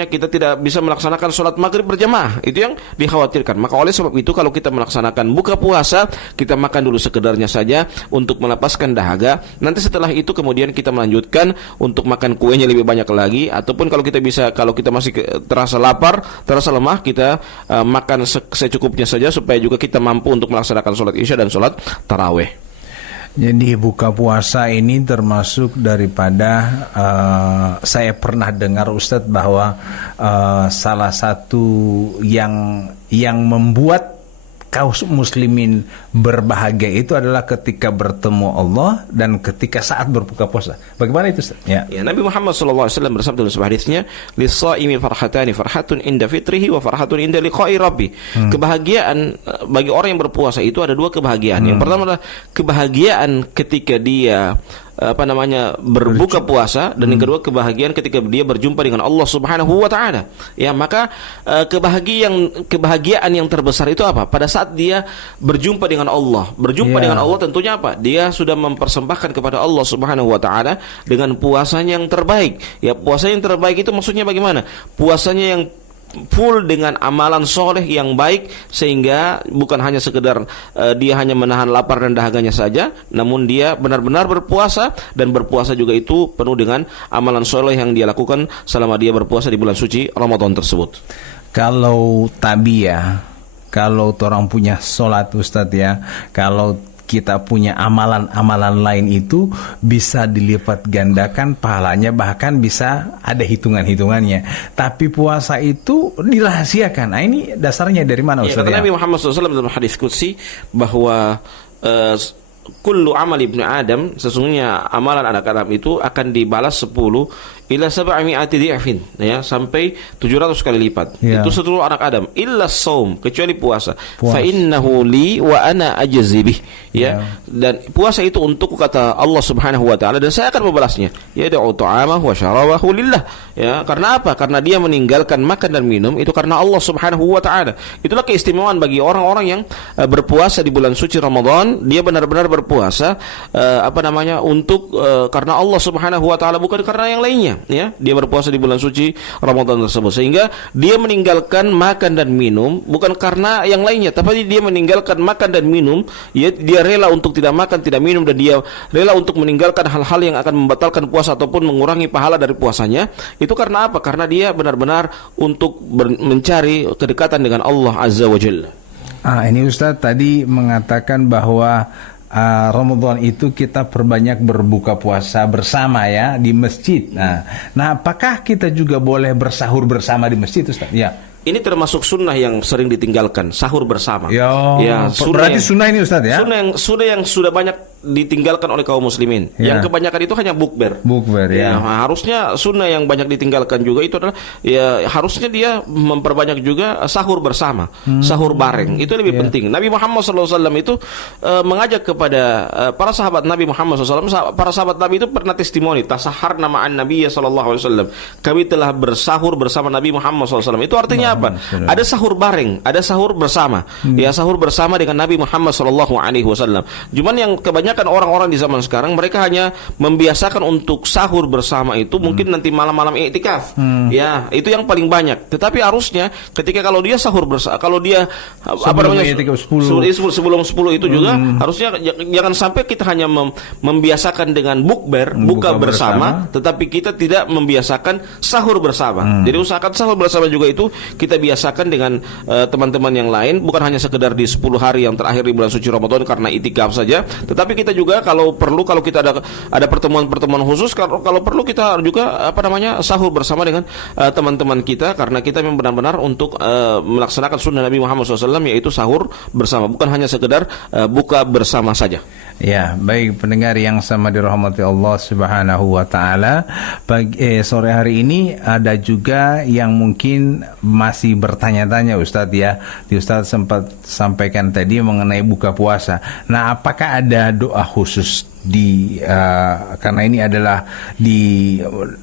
kita tidak bisa melaksanakan sholat maghrib berjamaah. Itu yang dikhawatirkan. Maka oleh sebab itu kalau kita melaksanakan buka puasa, kita makan dulu sekedarnya saja untuk melepaskan dahaga. Nanti setelah itu kemudian kita melanjutkan untuk makan kuenya lebih banyak lagi, ataupun kalau kita masih terasa lapar, terasa lemah, kita makan secukupnya saja supaya juga kita mampu untuk melaksanakan sholat isya dan sholat taraweh. Jadi buka puasa ini termasuk daripada saya pernah dengar Ustadz bahwa salah satu yang membuat kaum muslimin berbahagia itu adalah ketika bertemu Allah dan ketika saat berbuka puasa. Bagaimana itu, Ustaz? Ya, Nabi Muhammad SAW bersabda dalam sebuah hadisnya, "Lis-shaimi farhatani, farhatun inda fitrihi wa farhatun inda liqa'i rabbi." Kebahagiaan bagi orang yang berpuasa itu ada dua kebahagiaan. Yang pertama adalah kebahagiaan ketika dia berbuka puasa, dan yang kedua kebahagiaan ketika dia berjumpa dengan Allah Subhanahu wa taala. Ya, maka kebahagiaan yang terbesar itu apa? Pada saat dia berjumpa dengan Allah. Berjumpa dengan Allah tentunya apa? Dia sudah mempersembahkan kepada Allah Subhanahu wa taala dengan puasanya yang terbaik. Ya, puasa yang terbaik itu maksudnya bagaimana? Puasanya yang full dengan amalan soleh yang baik, sehingga bukan hanya sekedar dia hanya menahan lapar dan dahaganya saja, namun dia benar-benar berpuasa, dan berpuasa juga itu penuh dengan amalan soleh yang dia lakukan selama dia berpuasa di bulan suci Ramadan tersebut. Kalau kalau orang punya sholat, Ustadz, ya, kalau kita punya amalan-amalan lain itu bisa dilipat gandakan pahalanya, bahkan bisa ada hitungan-hitungannya. Tapi puasa itu dirahasiakan. Nah, ini dasarnya dari mana, Ustaz? Nabi Muhammad SAW dalam hadis qudsi bahwa kullu amal ibnu Adam, sesungguhnya amalan anak Adam itu akan dibalas 10 ila 700 di'fin, ya, sampai 700 kali lipat. Itu seluruh anak Adam, illa shaum, kecuali puasa. Fa innahu li wa ana ajzi bih, ya. Dan puasa itu untuk, kata Allah Subhanahu wa taala, dan saya akan membalasnya. Ya, da'u ta'amahu wa syarabahu lillah. Ya, karena apa? Karena dia meninggalkan makan dan minum itu karena Allah Subhanahu wa taala. Itulah keistimewaan bagi orang-orang yang berpuasa di bulan suci Ramadan. Dia benar-benar berpuasa untuk karena Allah Subhanahu wa taala, bukan karena yang lainnya. Ya, dia berpuasa di bulan suci Ramadan tersebut, sehingga dia meninggalkan makan dan minum bukan karena yang lainnya, tapi dia meninggalkan makan dan minum, ya, dia rela untuk tidak makan, tidak minum, dan dia rela untuk meninggalkan hal-hal yang akan membatalkan puasa ataupun mengurangi pahala dari puasanya. Itu karena apa? Karena dia benar-benar untuk mencari kedekatan dengan Allah Azza wa Jalla. Ini Ustaz tadi mengatakan bahwa Ramadan itu kita perbanyak berbuka puasa bersama, ya, di masjid. Nah, apakah kita juga boleh bersahur bersama di masjid, Ustaz? Ya. Ini termasuk sunnah yang sering ditinggalkan, sahur bersama. Berarti sunnah ini, Ustaz, ya? Sunnah yang sudah banyak ditinggalkan oleh kaum muslimin. Yang kebanyakan itu hanya bukber. Harusnya sunnah yang banyak ditinggalkan juga itu adalah, ya, harusnya dia memperbanyak juga sahur bersama, sahur bareng. Itu lebih penting. Nabi Muhammad SAW itu mengajak kepada para sahabat Nabi Muhammad SAW. Para sahabat Nabi itu pernah testimoni, tasahar nama'an Nabi SAW. Kami telah bersahur bersama Nabi Muhammad SAW. Itu artinya apa? Ada sahur bareng, ada sahur bersama. Ya, sahur bersama dengan Nabi Muhammad SAW. Cuman yang kebanyakan orang-orang di zaman sekarang, mereka hanya membiasakan untuk sahur bersama itu mungkin nanti malam-malam iktikaf. Ya, itu yang paling banyak. Tetapi harusnya ketika kalau dia sahur bersama, kalau dia sebelum 10 itu juga harusnya jangan sampai kita hanya membiasakan dengan buka bersama, tetapi kita tidak membiasakan sahur bersama. Jadi usahakan sahur bersama juga itu kita biasakan dengan teman-teman yang lain, bukan hanya sekedar di 10 hari yang terakhir di bulan suci Ramadan karena iktikaf saja, tetapi kita juga kalau perlu, kalau kita ada pertemuan-pertemuan khusus, kalau perlu kita juga sahur bersama dengan teman-teman kita, karena kita memang benar-benar untuk melaksanakan sunnah Nabi Muhammad SAW, yaitu sahur bersama, bukan hanya sekedar buka bersama saja. Ya, baik pendengar yang sama dirahmati Allah Subhanahu wa taala. Sore hari ini ada juga yang mungkin masih bertanya-tanya Ustadz ya. Ustadz sempat sampaikan tadi mengenai buka puasa. Nah, apakah ada doa khusus karena ini adalah di 30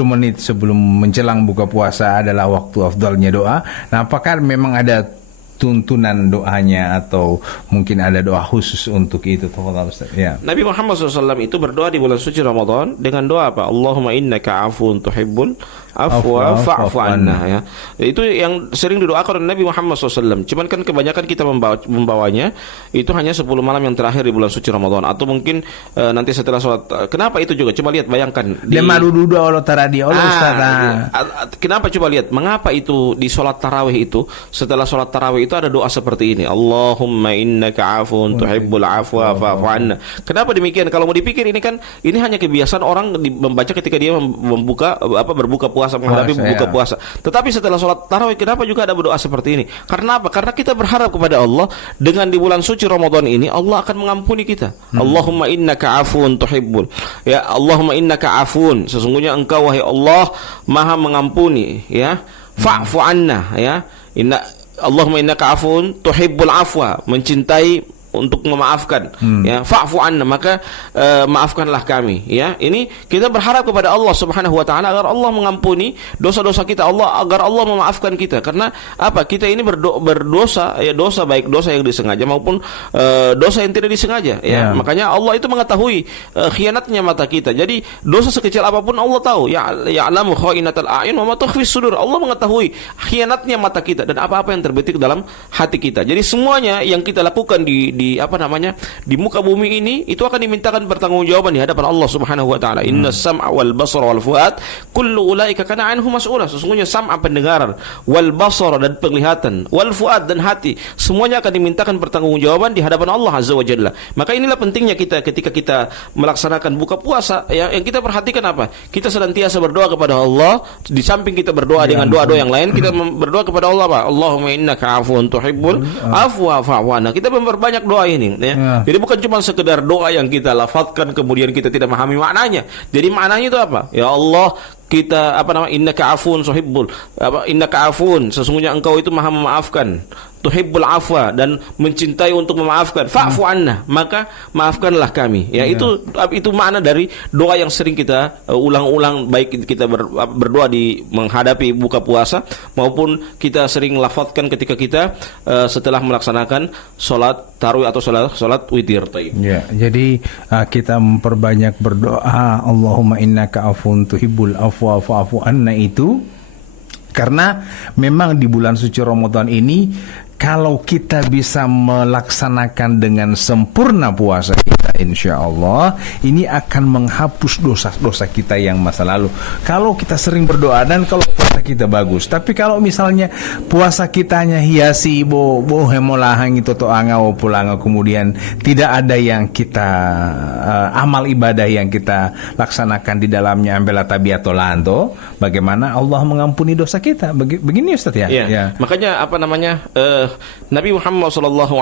menit sebelum menjelang buka puasa adalah waktu afdalnya doa. Nah, apakah memang ada tuntunan doanya atau mungkin ada doa khusus untuk itu? Ya. Nabi Muhammad SAW itu berdoa di bulan suci Ramadan dengan doa apa? Allahumma innaka afuun tuhibbul afwa fa'fu anna, ya. Itu yang sering didoakan oleh Nabi Muhammad SAW. Cuman kan kebanyakan kita membawanya itu hanya 10 malam yang terakhir di bulan suci Ramadan, atau mungkin nanti setelah sholat. Kenapa itu juga? Coba lihat, bayangkan kenapa, coba lihat mengapa itu di sholat tarawih itu, setelah sholat tarawih itu ada doa seperti ini, Allahumma innaka afuun tuhibbul afwa fa'fu anna. Kenapa demikian? Kalau mau dipikir ini hanya kebiasaan orang membaca ketika dia berbuka puasa, menghadapi buka puasa. Tetapi setelah sholat tarawih, kenapa juga ada berdoa seperti ini? Karena apa? Karena kita berharap kepada Allah dengan di bulan suci Ramadan ini Allah akan mengampuni kita. Allahumma innaka afuun tuhibbul, ya Allahumma innaka afuun, sesungguhnya Engkau wahai Allah Maha mengampuni, ya. Fa'fu anna, ya. Allahumma innaka afuun tuhibbul afwa, mencintai untuk memaafkan, ya. Fa'fu anna, maka maafkanlah kami, ya. Ini kita berharap kepada Allah Subhanahu wa taala agar Allah mengampuni dosa-dosa kita, agar Allah memaafkan kita. Karena apa? Kita ini berdosa, ya, dosa baik dosa yang disengaja maupun dosa yang tidak disengaja, ya. Makanya Allah itu mengetahui khianatnya mata kita. Jadi dosa sekecil apapun Allah tahu. Ya'lamu kha'inatal a'yun wa ma tukhfis sudur. Allah mengetahui khianatnya mata kita dan apa-apa yang terbetik dalam hati kita. Jadi semuanya yang kita lakukan di muka bumi ini itu akan dimintakan pertanggungjawaban di hadapan Allah Subhanahu wa taala. Inna sam'a wal basara wal fuad kullu ulaika kana anhu mas'ula. Sesungguhnya sam'a, pendengaran, wal basara, dan penglihatan, wal fuad, dan hati, semuanya akan dimintakan pertanggungjawaban di hadapan Allah Azza wa Jalla. Maka inilah pentingnya kita ketika kita melaksanakan buka puasa, ya, yang kita perhatikan apa? Kita senantiasa berdoa kepada Allah. Di samping kita berdoa dengan doa-doa yang lain, kita berdoa kepada Allah apa? Allahumma innaka afuun tuhibbul afwa fa'fu anna. Kita memperbanyak doa ini, ya. Jadi bukan cuma sekedar doa yang kita lafazkan kemudian kita tidak memahami maknanya. Jadi maknanya itu apa? Ya Allah, kita innaka afuun innaka afuun, sesungguhnya Engkau itu Maha memaafkan, tuhibbul afwa, dan mencintai untuk memaafkan, fa'fu anna, maka maafkanlah kami, ya. Itu makna dari doa yang sering kita ulang-ulang, baik kita berdoa di menghadapi buka puasa maupun kita sering lafazkan ketika kita setelah melaksanakan sholat tarawih atau sholat witir. Ya, jadi kita memperbanyak berdoa Allahumma innaka afuun tuhibbul afwa fa'fu anna itu karena memang di bulan suci Ramadan ini kalau kita bisa melaksanakan dengan sempurna puasa kita, insya Allah ini akan menghapus dosa-dosa kita yang masa lalu. Kalau kita sering berdoa dan kalau puasa kita bagus. Tapi kalau misalnya puasa kita hanya hiasi bo hemolahang itu to angau pulang, kemudian tidak ada yang kita amal ibadah yang kita laksanakan di dalamnya ambela tabiatolanto, bagaimana Allah mengampuni dosa kita? Begini Ustaz ya. Ya. Makanya Nabi Muhammad SAW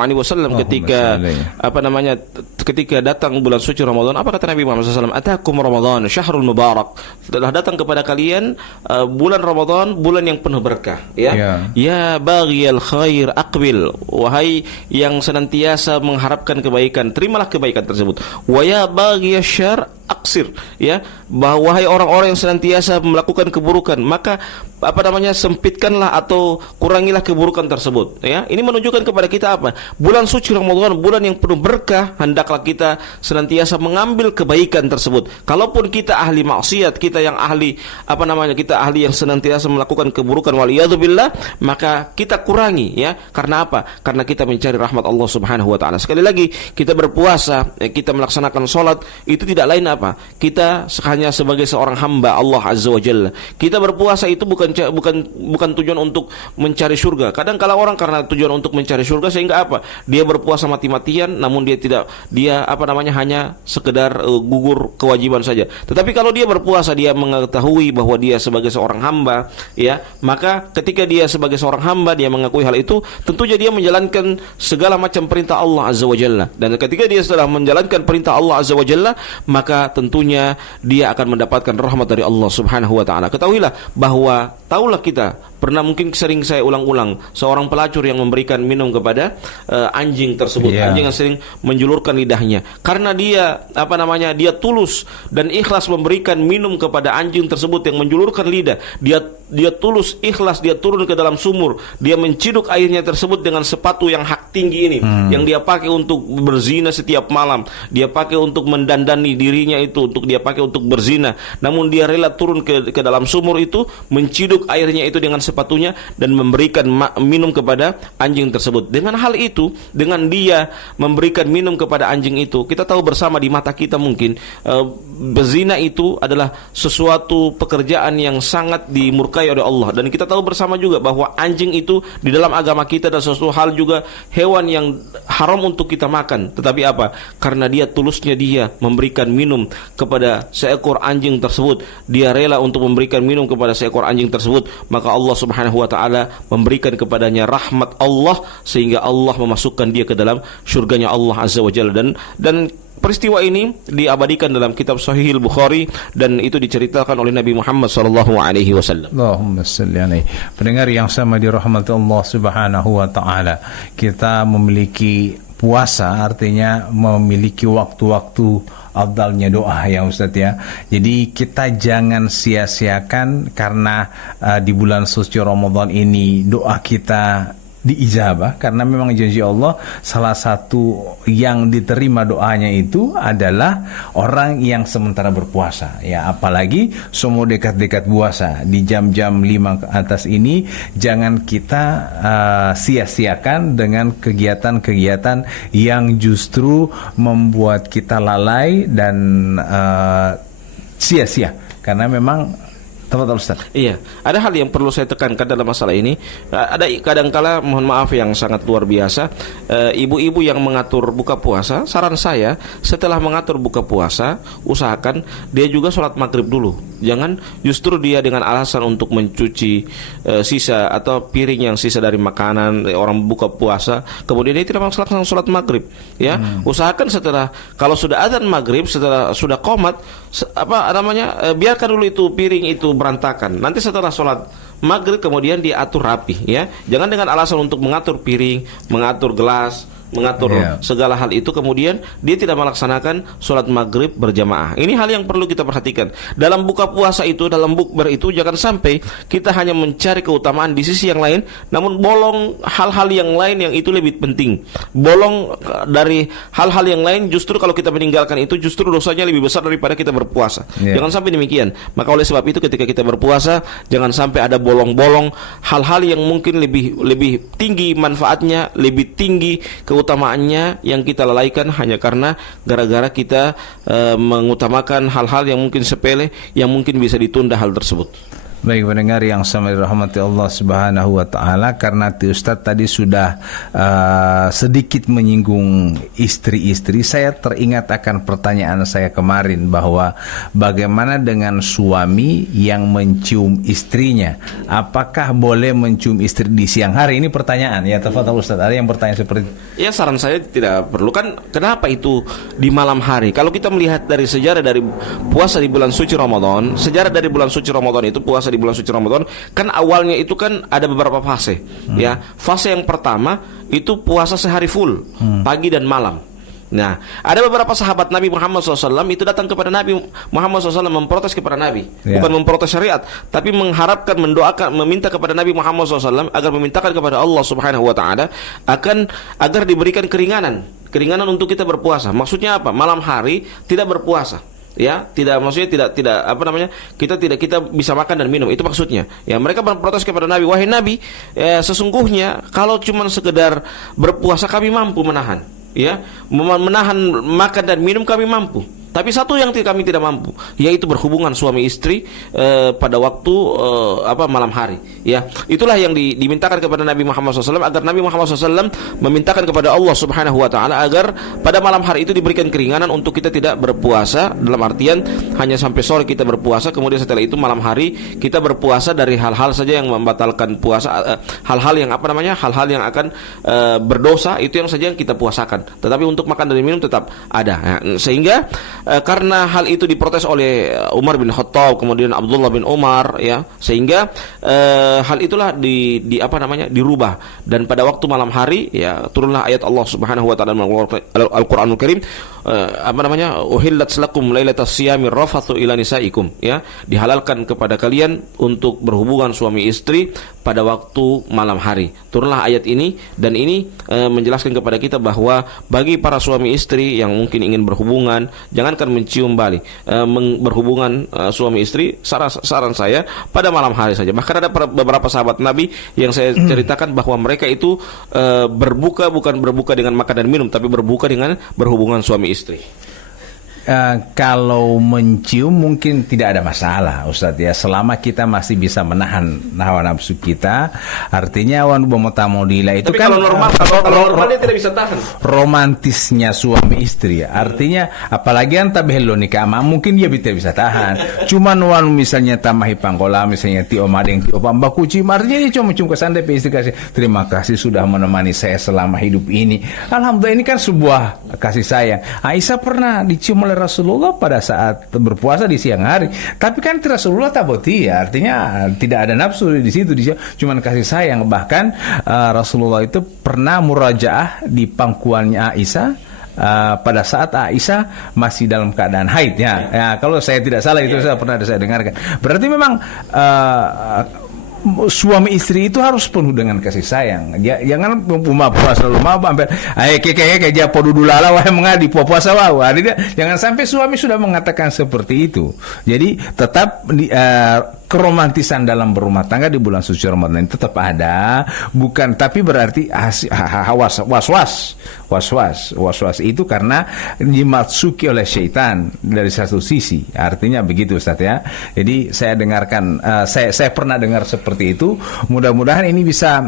ketika datang bulan suci Ramadan, apa kata Nabi Muhammad SAW? Atakum Ramadan syahrul mubarak. Telah datang kepada kalian bulan Ramadan, bulan yang penuh berkah, ya. Ya baghiyal khair aqbil, wahai yang senantiasa mengharapkan kebaikan, terimalah kebaikan tersebut. Wa ya baghiyasy syarr aksir, ya, bahwa wahai orang-orang yang senantiasa melakukan keburukan, maka sempitkanlah atau kurangilah keburukan tersebut, ya. Ini menunjukkan kepada kita apa? Bulan suci Ramadan, bulan yang penuh berkah, hendaklah kita senantiasa mengambil kebaikan tersebut. Kalaupun kita ahli maksiat, kita yang ahli kita ahli yang senantiasa melakukan keburukan, waliyadzubillah, maka kita kurangi, ya. Karena apa? Karena kita mencari rahmat Allah Subhanahu wa taala. Sekali lagi, kita berpuasa, kita melaksanakan sholat, itu tidak lain apa? Kita hanya sebagai seorang hamba Allah Azza wa Jalla. Kita berpuasa itu bukan tujuan untuk mencari surga. Kadang kala orang karena tujuan untuk mencari surga sehingga apa? Dia berpuasa mati-matian namun dia hanya sekedar gugur kewajiban saja. Tetapi kalau dia berpuasa, dia mengetahui bahwa dia sebagai seorang hamba, ya, maka ketika dia sebagai seorang hamba, dia mengakui hal itu, tentunya dia menjalankan segala macam perintah Allah Azza wa Jalla. Dan ketika dia setelah menjalankan perintah Allah Azza wa Jalla, maka tentunya dia akan mendapatkan rahmat dari Allah Subhanahu wa taala. Ketahuilah bahwa kita pernah, mungkin sering saya ulang-ulang, seorang pelacur yang memberikan minum kepada anjing tersebut. Anjing yang sering menjulurkan lidahnya karena dia dia tulus dan ikhlas memberikan minum kepada anjing tersebut yang menjulurkan lidah. Dia tulus ikhlas, dia turun ke dalam sumur, dia menciduk airnya tersebut dengan sepatu yang hak tinggi ini, yang dia pakai untuk berzina setiap malam, dia pakai untuk mendandani dirinya itu, untuk dia pakai untuk berzina, namun dia rela turun ke dalam sumur itu, menciduk airnya itu dengan sepatunya dan memberikan minum kepada anjing tersebut. Dengan hal itu, dengan dia memberikan minum kepada anjing itu, kita tahu bersama di mata kita mungkin berzina itu adalah sesuatu pekerjaan yang sangat dimurkai oleh Allah, dan kita tahu bersama juga bahwa anjing itu di dalam agama kita adalah sesuatu hal juga hewan yang haram untuk kita makan. Tetapi apa? Karena dia tulusnya dia memberikan minum kepada seekor anjing tersebut, dia rela untuk memberikan minum kepada seekor anjing tersebut, maka Allah Subhanahu wa taala memberikan kepadanya rahmat Allah sehingga Allah memasukkan dia ke dalam surganya Allah Azza wa Jalla. Dan peristiwa ini diabadikan dalam kitab Sahih Bukhari dan itu diceritakan oleh Nabi Muhammad sallallahu alaihi wasallam. Allahumma shalli alaihi. Pendengar yang sama dirahmati Allah Subhanahu wa taala, kita memiliki puasa artinya memiliki waktu-waktu afdalnya doa ya Ustadz ya. Jadi kita jangan sia-siakan karena di bulan suci Ramadan ini doa kita diijabah, karena memang janji Allah salah satu yang diterima doanya itu adalah orang yang sementara berpuasa ya. Apalagi semua dekat-dekat puasa di jam-jam 5 ke atas ini jangan kita sia-siakan dengan kegiatan-kegiatan yang justru membuat kita lalai dan sia-sia, karena memang Tafadhol Ustaz. Iya, ada hal yang perlu saya tekankan dalam masalah ini. Ada kadangkala, mohon maaf yang sangat luar biasa, ibu-ibu yang mengatur buka puasa, saran saya setelah mengatur buka puasa, usahakan dia juga sholat maghrib dulu. Jangan justru dia dengan alasan untuk mencuci sisa atau piring yang sisa dari makanan orang buka puasa, kemudian dia tidak langsung sholat maghrib. Ya, usahakan setelah, kalau sudah adzan maghrib, setelah sudah qomat, biarkan dulu itu piring itu berantakan. Nanti setelah sholat maghrib kemudian diatur rapi ya. Jangan dengan alasan untuk mengatur piring, mengatur gelas, mengatur segala hal itu, kemudian dia tidak melaksanakan sholat maghrib berjamaah. Ini hal yang perlu kita perhatikan. Dalam buka puasa itu, dalam bukber itu, jangan sampai kita hanya mencari keutamaan di sisi yang lain, namun bolong hal-hal yang lain yang itu lebih penting. Bolong dari hal-hal yang lain, justru kalau kita meninggalkan itu, justru dosanya lebih besar daripada kita berpuasa. Jangan sampai demikian. Maka oleh sebab itu ketika kita berpuasa, jangan sampai ada bolong-bolong hal-hal yang mungkin lebih tinggi manfaatnya, lebih tinggi keutamaannya yang kita lalaikan hanya karena gara-gara kita mengutamakan hal-hal yang mungkin sepele, yang mungkin bisa ditunda hal tersebut. Baik pendengar yang sama dirahmati Allah Subhanahu wa taala, karena Ustadz tadi sudah sedikit menyinggung istri-istri, saya teringat akan pertanyaan saya kemarin bahwa bagaimana dengan suami yang mencium istrinya? Apakah boleh mencium istri di siang hari? Ini pertanyaan ya, tafadhol Ustadz. Ada yang bertanya seperti itu? Ya, saran saya tidak perlu. Kan kenapa itu di malam hari? Kalau kita melihat dari sejarah dari puasa di bulan suci Ramadan, sejarah dari bulan suci Ramadan itu, puasa di bulan suci Ramadan kan awalnya itu kan ada beberapa fase ya. Fase yang pertama itu puasa sehari full, pagi dan malam. Nah, ada beberapa sahabat Nabi Muhammad SAW itu datang kepada Nabi Muhammad SAW memprotes kepada Nabi, bukan memprotes syariat, tapi mengharapkan, mendoakan, meminta kepada Nabi Muhammad SAW agar memintakan kepada Allah Subhanahu Wa Taala agar diberikan keringanan untuk kita berpuasa. Maksudnya apa? Malam hari tidak berpuasa. Ya, maksudnya tidak kita bisa makan dan minum, itu maksudnya. Ya, mereka berprotes kepada Nabi, wahai Nabi, sesungguhnya kalau cuma sekedar berpuasa kami mampu menahan, ya, menahan makan dan minum kami mampu. Tapi satu yang kami tidak mampu, yaitu berhubungan suami istri pada waktu malam hari. Ya, itulah yang dimintakan kepada Nabi Muhammad SAW, agar Nabi Muhammad SAW memintakan kepada Allah Subhanahu Wa Taala agar pada malam hari itu diberikan keringanan untuk kita tidak berpuasa, dalam artian hanya sampai sore kita berpuasa, kemudian setelah itu malam hari kita berpuasa dari hal-hal saja yang membatalkan puasa, hal-hal yang hal-hal yang akan berdosa, itu yang saja yang kita puasakan. Tetapi untuk makan dan minum tetap ada. Sehingga karena hal itu diprotes oleh Umar bin Khattab, kemudian Abdullah bin Umar, ya, sehingga hal itulah dirubah, dan pada waktu malam hari, ya, turunlah ayat Allah Subhanahu Wa Taala Al-Qur'anul Karim, uhillat lakum lailatas siyamir rafathu ila nisaikum, ya, dihalalkan kepada kalian untuk berhubungan suami istri pada waktu malam hari. Turunlah ayat ini, dan ini menjelaskan kepada kita bahwa bagi para suami istri yang mungkin ingin berhubungan, jangankan mencium balik, berhubungan suami istri, saran saya pada malam hari saja. Bahkan ada beberapa sahabat Nabi yang saya ceritakan bahwa mereka itu berbuka bukan berbuka dengan makan dan minum, tapi berbuka dengan berhubungan suami istri. Kalau mencium mungkin tidak ada masalah, Ustadz, ya, selama kita masih bisa menahan hawa nafsu kita. Artinya wan bomotamo-dila itu. Tapi kan kalau normal dia tidak bisa tahan. Romantisnya suami istri, artinya apalagi anta behelo nikah, mungkin dia tidak bisa tahan. Cuman wan misalnya tamahi pangkola, misalnya tio madeng tio pambaku cium, artinya dia cuma cium ke sandai istri, kasih terima kasih sudah menemani saya selama hidup ini. Alhamdulillah, ini kan sebuah kasih sayang. Aisyah pernah dicium oleh Rasulullah pada saat berpuasa di siang hari, tapi kan Rasulullah taboti, ya, artinya tidak ada nafsu di situ, cuman kasih sayang. Bahkan Rasulullah itu pernah murajaah di pangkuannya Aisyah pada saat Aisyah masih dalam keadaan haid, ya, kalau saya tidak salah itu saya pernah dengarkan. Berarti memang suami istri itu harus penuh dengan kasih sayang. Jangan puasa lu mau hampir kayak dia podudulala wah mengadi puasa wah. Jangan sampai suami sudah mengatakan seperti itu. Jadi tetap keromantisan dalam berumah tangga di bulan suci Ramadan tetap ada, bukan, tapi berarti was-was itu karena dimasuki oleh syaitan dari satu sisi, artinya begitu, Ustaz, ya. Jadi saya dengarkan, saya pernah dengar seperti itu. Mudah-mudahan ini bisa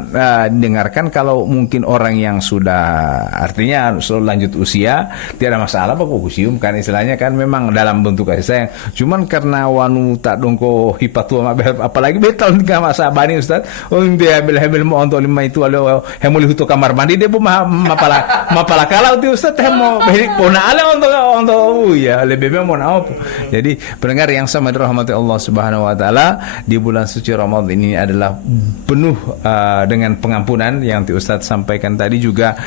didengarkan kalau mungkin orang yang sudah artinya lanjut usia, tidak ada masalah pak kusium kan, istilahnya kan memang dalam bentuk kasih sayang. Cuman karena wanu tak dongko hipat apalagi betal nggak masa bani, Ustaz. Dia bel mau untuk lima itu ada hemuli hutu kamar mandi dia pun mapala kalau tu Ustaz hemo pona ala untuk ya lebih mau apa. Jadi pendengar yang sama dirahmati Allah Subhanahu Wa Taala, di bulan suci Ramadan ini adalah penuh dengan pengampunan yang Ustaz sampaikan tadi juga.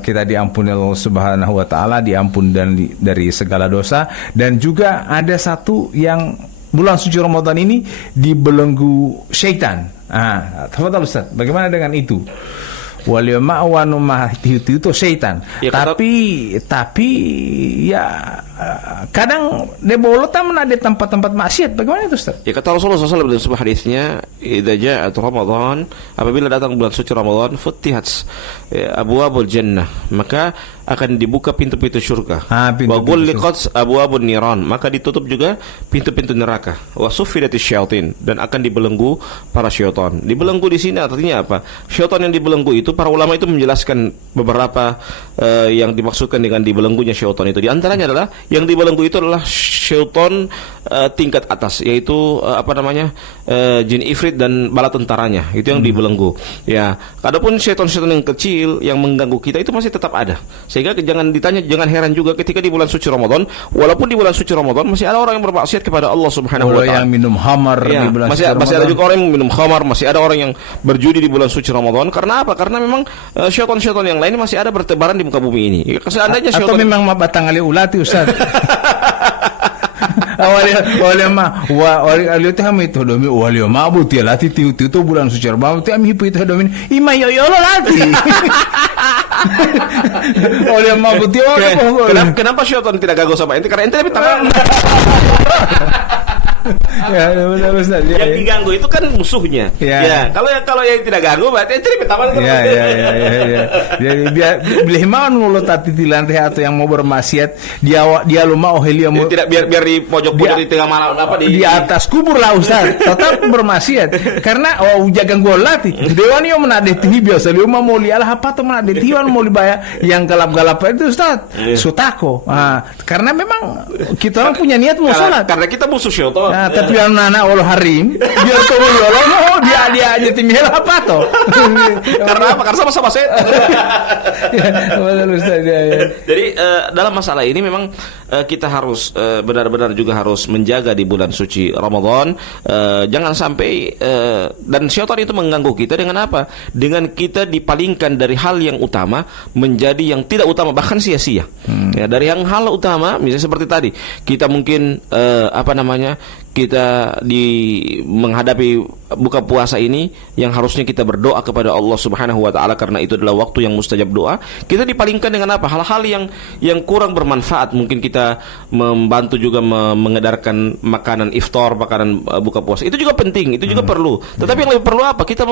Kita diampuni Allah Subhanahu Wa Taala, diampun dari segala dosa, dan juga ada satu yang bulan suci Ramadan ini dibelenggu syaitan. Tafadhal Ustaz, bagaimana dengan itu? Wal ma'wanu itu syaitan. Ya, tapi ya kadang debolotan ada tempat-tempat maksiat. Bagaimana itu, Ustaz? Ya, kata Rasulullah SAW dalam sebuah hadisnya, idza ja'at Ramadan, apabila datang bulan suci Ramadan, futihat abwabul jannah, maka akan dibuka pintu-pintu surga. Wa ghulliqat abwabun niran, maka ditutup juga pintu-pintu neraka. Wa suffidatis syayatin, dan akan dibelenggu para syaitan. Dibelenggu di sini artinya apa? Syaitan yang dibelenggu itu, para ulama itu menjelaskan beberapa yang dimaksudkan dengan dibelenggunya syaitan itu. Di antaranya adalah yang dibelenggu itu adalah syaitan tingkat atas, yaitu jin ifrit dan bala tentaranya, itu yang dibelenggu. Ya, adapun syaitan-syaitan yang kecil yang mengganggu kita itu masih tetap ada. Sehingga jangan heran juga ketika di bulan suci Ramadan, walaupun di bulan suci Ramadan masih ada orang yang bermaksiat kepada Allah Subhanahu Wa Taala. Yang minum khamar di bulan suci Ramadan. Masih ada juga orang yang minum khamar, masih ada orang yang berjudi di bulan suci Ramadan. Karena apa? Karena memang syaitan-syaitan yang lain masih ada bertebaran di muka bumi ini. Seandainya atau memang batang ali ulati, Ustaz. Wali itu kami itu domi wali ma buti lati tiu bulan suci Ramadan tu kami hipu itu domi ima yo lati. Oleh ma buti kenapa syaitan tidak gagal sama ente? Karena ente lebih tangan. Ya, benar Ustaz. Ya, yang ya. diganggu itu kan musuhnya. Ya. Ya, kalau yang tidak ganggu berarti cerita apa? Ya. Jadi biar mau mulut tati tilantai atau yang mau bermaksiat dia lu mau helia mau Tidak biar di pojok-pojok di tengah malam apa di atas kubur lah Ustaz. Tetap bermaksiat karena jaga golati. Dewan yang menadeti biasa dia mau lialah apa tuh menadeti mau dibayar yang galap-galap itu Ustaz. Sutako. Karena memang kita orang punya niat mau sholat. Karena kita musuh syaitan. Nah, tapi anak Allah harim biar turun Allah mau dia aja timil apa toh. Karena apa? Karena sama-sama setan. Ya. Jadi dalam masalah ini memang kita harus benar-benar juga harus menjaga di bulan suci Ramadan. Jangan sampai dan syaitan itu mengganggu kita dengan apa? Dengan kita dipalingkan dari hal yang utama menjadi yang tidak utama, bahkan sia-sia. Ya, dari yang hal utama misalnya seperti tadi kita mungkin kita menghadapi buka puasa ini yang harusnya kita berdoa kepada Allah Subhanahu wa taala karena itu adalah waktu yang mustajab doa, kita dipalingkan dengan apa? Hal-hal yang kurang bermanfaat. Mungkin kita membantu juga mengedarkan makanan iftar, makanan buka puasa. Itu juga penting, itu juga perlu. Tetapi yang lebih perlu apa? Kita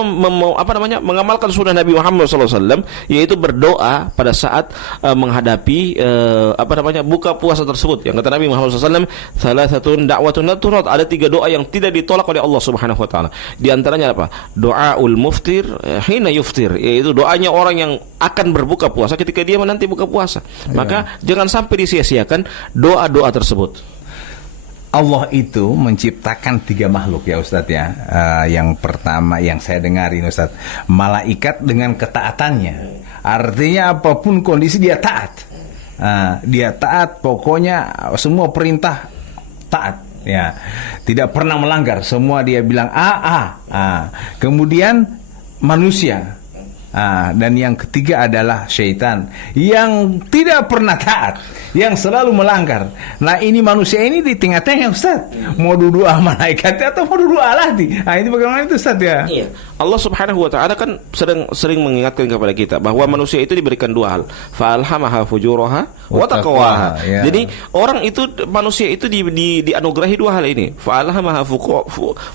mengamalkan sunnah Nabi Muhammad SAW, yaitu berdoa pada saat menghadapi buka puasa tersebut. Yang kata Nabi Muhammad SAW, salasatun da'watun la turad, ada 3 doa yang tidak ditolak oleh Allah Subhanahu wa taala. Di antaranya apa? Doaul muftir hina yuftir, yaitu doanya orang yang akan berbuka puasa ketika dia menanti buka puasa. Maka jangan sampai disia-siakan doa-doa tersebut. Allah itu menciptakan 3 makhluk ya Ustadz ya. Yang pertama yang saya dengarin Ustadz, malaikat dengan ketaatannya. Artinya apapun kondisi dia taat. Dia taat, pokoknya semua perintah taat. Ya, tidak pernah melanggar. Semua dia bilang Kemudian manusia. Dan yang ketiga adalah syaitan yang tidak pernah taat, yang selalu melanggar. Nah ini manusia ini di tengah-tengah Ustaz. Mau duduk malaikat atau mau duduk Allah di. Ini bagaimana itu Ustaz ya? Iya. Allah Subhanahu wa taala kan sering mengingatkan kepada kita bahwa manusia itu diberikan 2 hal. Fa'alhamaha fujuraha wa taqwaha. Ya. Jadi manusia itu dianugerahi 2 hal ini. Fa'alhamaha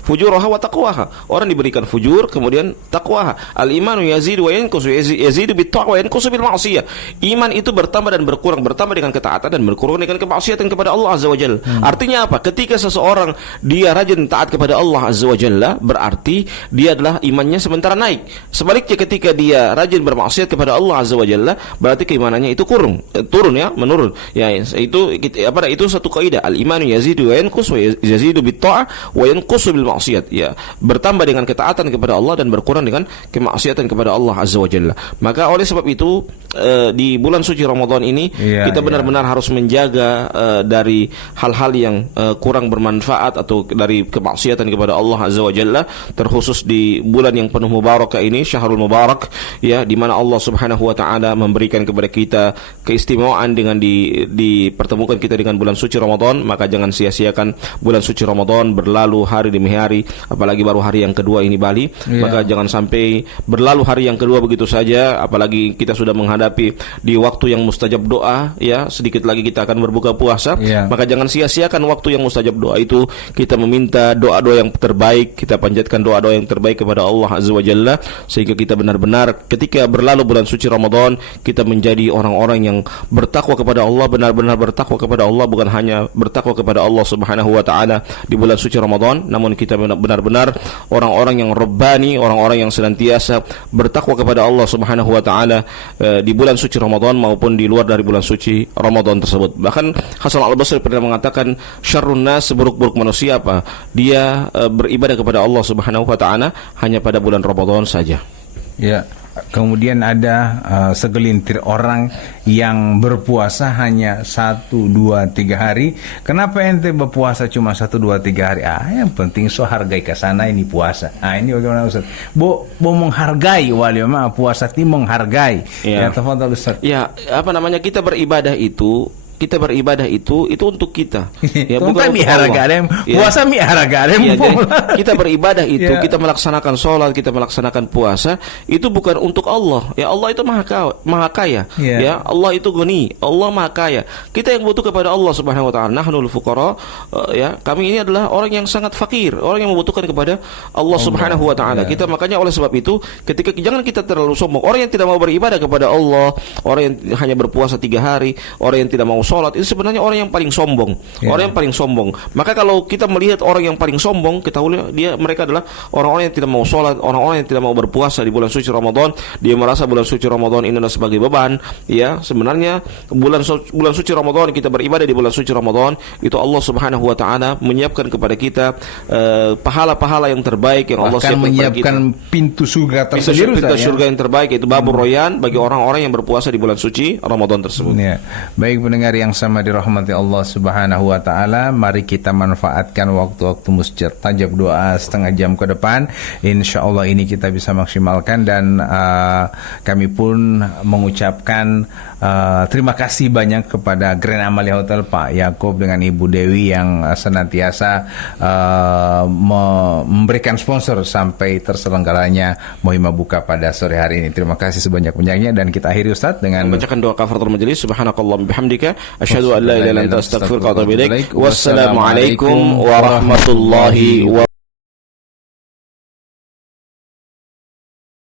fujuraha wa taqwaha. Orang diberikan fujur kemudian taqwaha. Al-imanu yazidu wa yanqusu, yazidu bit-taqwa wa yanqusu bil ma'siyah. Iman itu bertambah dan berkurang dengan ketaatan dan berkurang dengan kemaksiatan kepada Allah Azza wa Jalla. Artinya apa? Ketika seseorang dia rajin taat kepada Allah Azza wa Jalla, berarti dia adalah imannya sementara naik. Sebaliknya ketika dia rajin bermaksiat kepada Allah Azza wa Jalla, berarti keimanannya itu menurun. Ya, itu satu kaidah. Al-imanu yazidu wa yanqus, yazidu bit-ta'ah wa yanqusu bil ma'siyat. Ya, bertambah dengan ketaatan kepada Allah dan berkurang dengan kemaksiatan kepada Allah Azza wa Jalla. Maka oleh sebab itu di bulan suci Ramadan ini kita benar-benar harus menjaga dari hal-hal yang kurang bermanfaat atau dari kemaksiatan kepada Allah Azza wa Jalla, terkhusus di bulan yang penuh mubarakah ini, Syahrul Mubarak, ya, di mana Allah Subhanahu wa taala memberikan kepada kita keistimewaan dengan dipertemukan kita dengan bulan suci Ramadan. Maka jangan sia-siakan bulan suci Ramadan berlalu hari demi hari, apalagi baru hari yang kedua ini Bali. Maka jangan sampai berlalu hari yang kedua begitu saja, apalagi kita sudah menghadapi di waktu yang mustajab doa, ya, sedikit lagi kita akan berbuka puasa. Maka jangan sia-siakan waktu yang mustajab doa itu. Kita meminta doa-doa yang terbaik, kita panjatkan doa-doa yang terbaik kepada Allah Azza wa Jalla, sehingga kita benar-benar ketika berlalu bulan suci Ramadan, kita menjadi orang-orang yang bertakwa kepada Allah, benar-benar bertakwa kepada Allah, bukan hanya bertakwa kepada Allah Subhanahu wa taala di bulan suci Ramadan, namun kita benar-benar orang-orang yang rabbani, orang-orang yang senantiasa bertakwa kepada Allah Subhanahu wa taala di bulan suci Ramadan maupun di luar dari bulan suci Ramadan tersebut. Bahkan Hasan Al-Basri pernah mengatakan, syarrun nas, seburuk-buruk manusia apa? Dia beribadah kepada Allah Subhanahu wa taala hanya pada bulan Ramadan saja. Ya. Kemudian ada segelintir orang yang berpuasa hanya 1, 2, 3 hari. Kenapa ente berpuasa cuma 1, 2, 3 hari? Yang penting so hargai kesana ini puasa. Ini bagaimana Ustaz? Bo menghargai wali puasa ini menghargai. Ya, tafadhal Ustaz. Ya, kita beribadah itu kita beribadah itu untuk kita. Ya, bukan untuk Allah. Puasa kita beribadah itu, kita melaksanakan sholat, kita melaksanakan puasa itu bukan untuk Allah. Ya, Allah itu maha kaya. Ya, Allah itu Ghani, Allah maha kaya. Kita yang butuh kepada Allah Subhanahu wa taala. Nahnul fuqara, ya, kami ini adalah orang yang sangat fakir, orang yang membutuhkan kepada Allah Subhanahu wa taala. Kita makanya oleh sebab itu ketika jangan kita terlalu sombong. Orang yang tidak mau beribadah kepada Allah, orang yang hanya berpuasa 3 hari, orang yang tidak mau sholat, itu sebenarnya orang yang paling sombong. Orang yang paling sombong. Maka kalau kita melihat orang yang paling sombong, ketahui mereka adalah orang-orang yang tidak mau sholat, orang-orang yang tidak mau berpuasa di bulan suci Ramadan. Dia merasa bulan suci Ramadan ini adalah sebagai beban. Ya, sebenarnya bulan suci Ramadan, kita beribadah di bulan suci Ramadan, itu Allah Subhanahu wa taala menyiapkan kepada kita pahala-pahala yang terbaik yang Allah siapkan kepada kita. Pintu surga tersendiri, pintu surga yang terbaik, yaitu babur royan bagi orang-orang yang berpuasa di bulan suci Ramadan tersebut. Baik pendengar yang sama dirahmati Allah Subhanahu wa taala, mari kita manfaatkan waktu-waktu mustajab doa setengah jam ke depan. Insyaallah ini kita bisa maksimalkan, dan kami pun mengucapkan terima kasih banyak kepada Grand Amalia Hotel Pak Yakub dengan Ibu Dewi yang senantiasa memberikan sponsor sampai terselenggaranya Muhimah Buka pada sore hari ini. Terima kasih sebanyak-banyaknya, dan kita akhiri Ustaz dengan membacakan doa kafaratul majelis. Subhanakallahumma bihamdika asyhadu an la ilaha illa anta astaghfiruka wa atubu ilaik. Wassalamualaikum warahmatullahi wabarakatuh.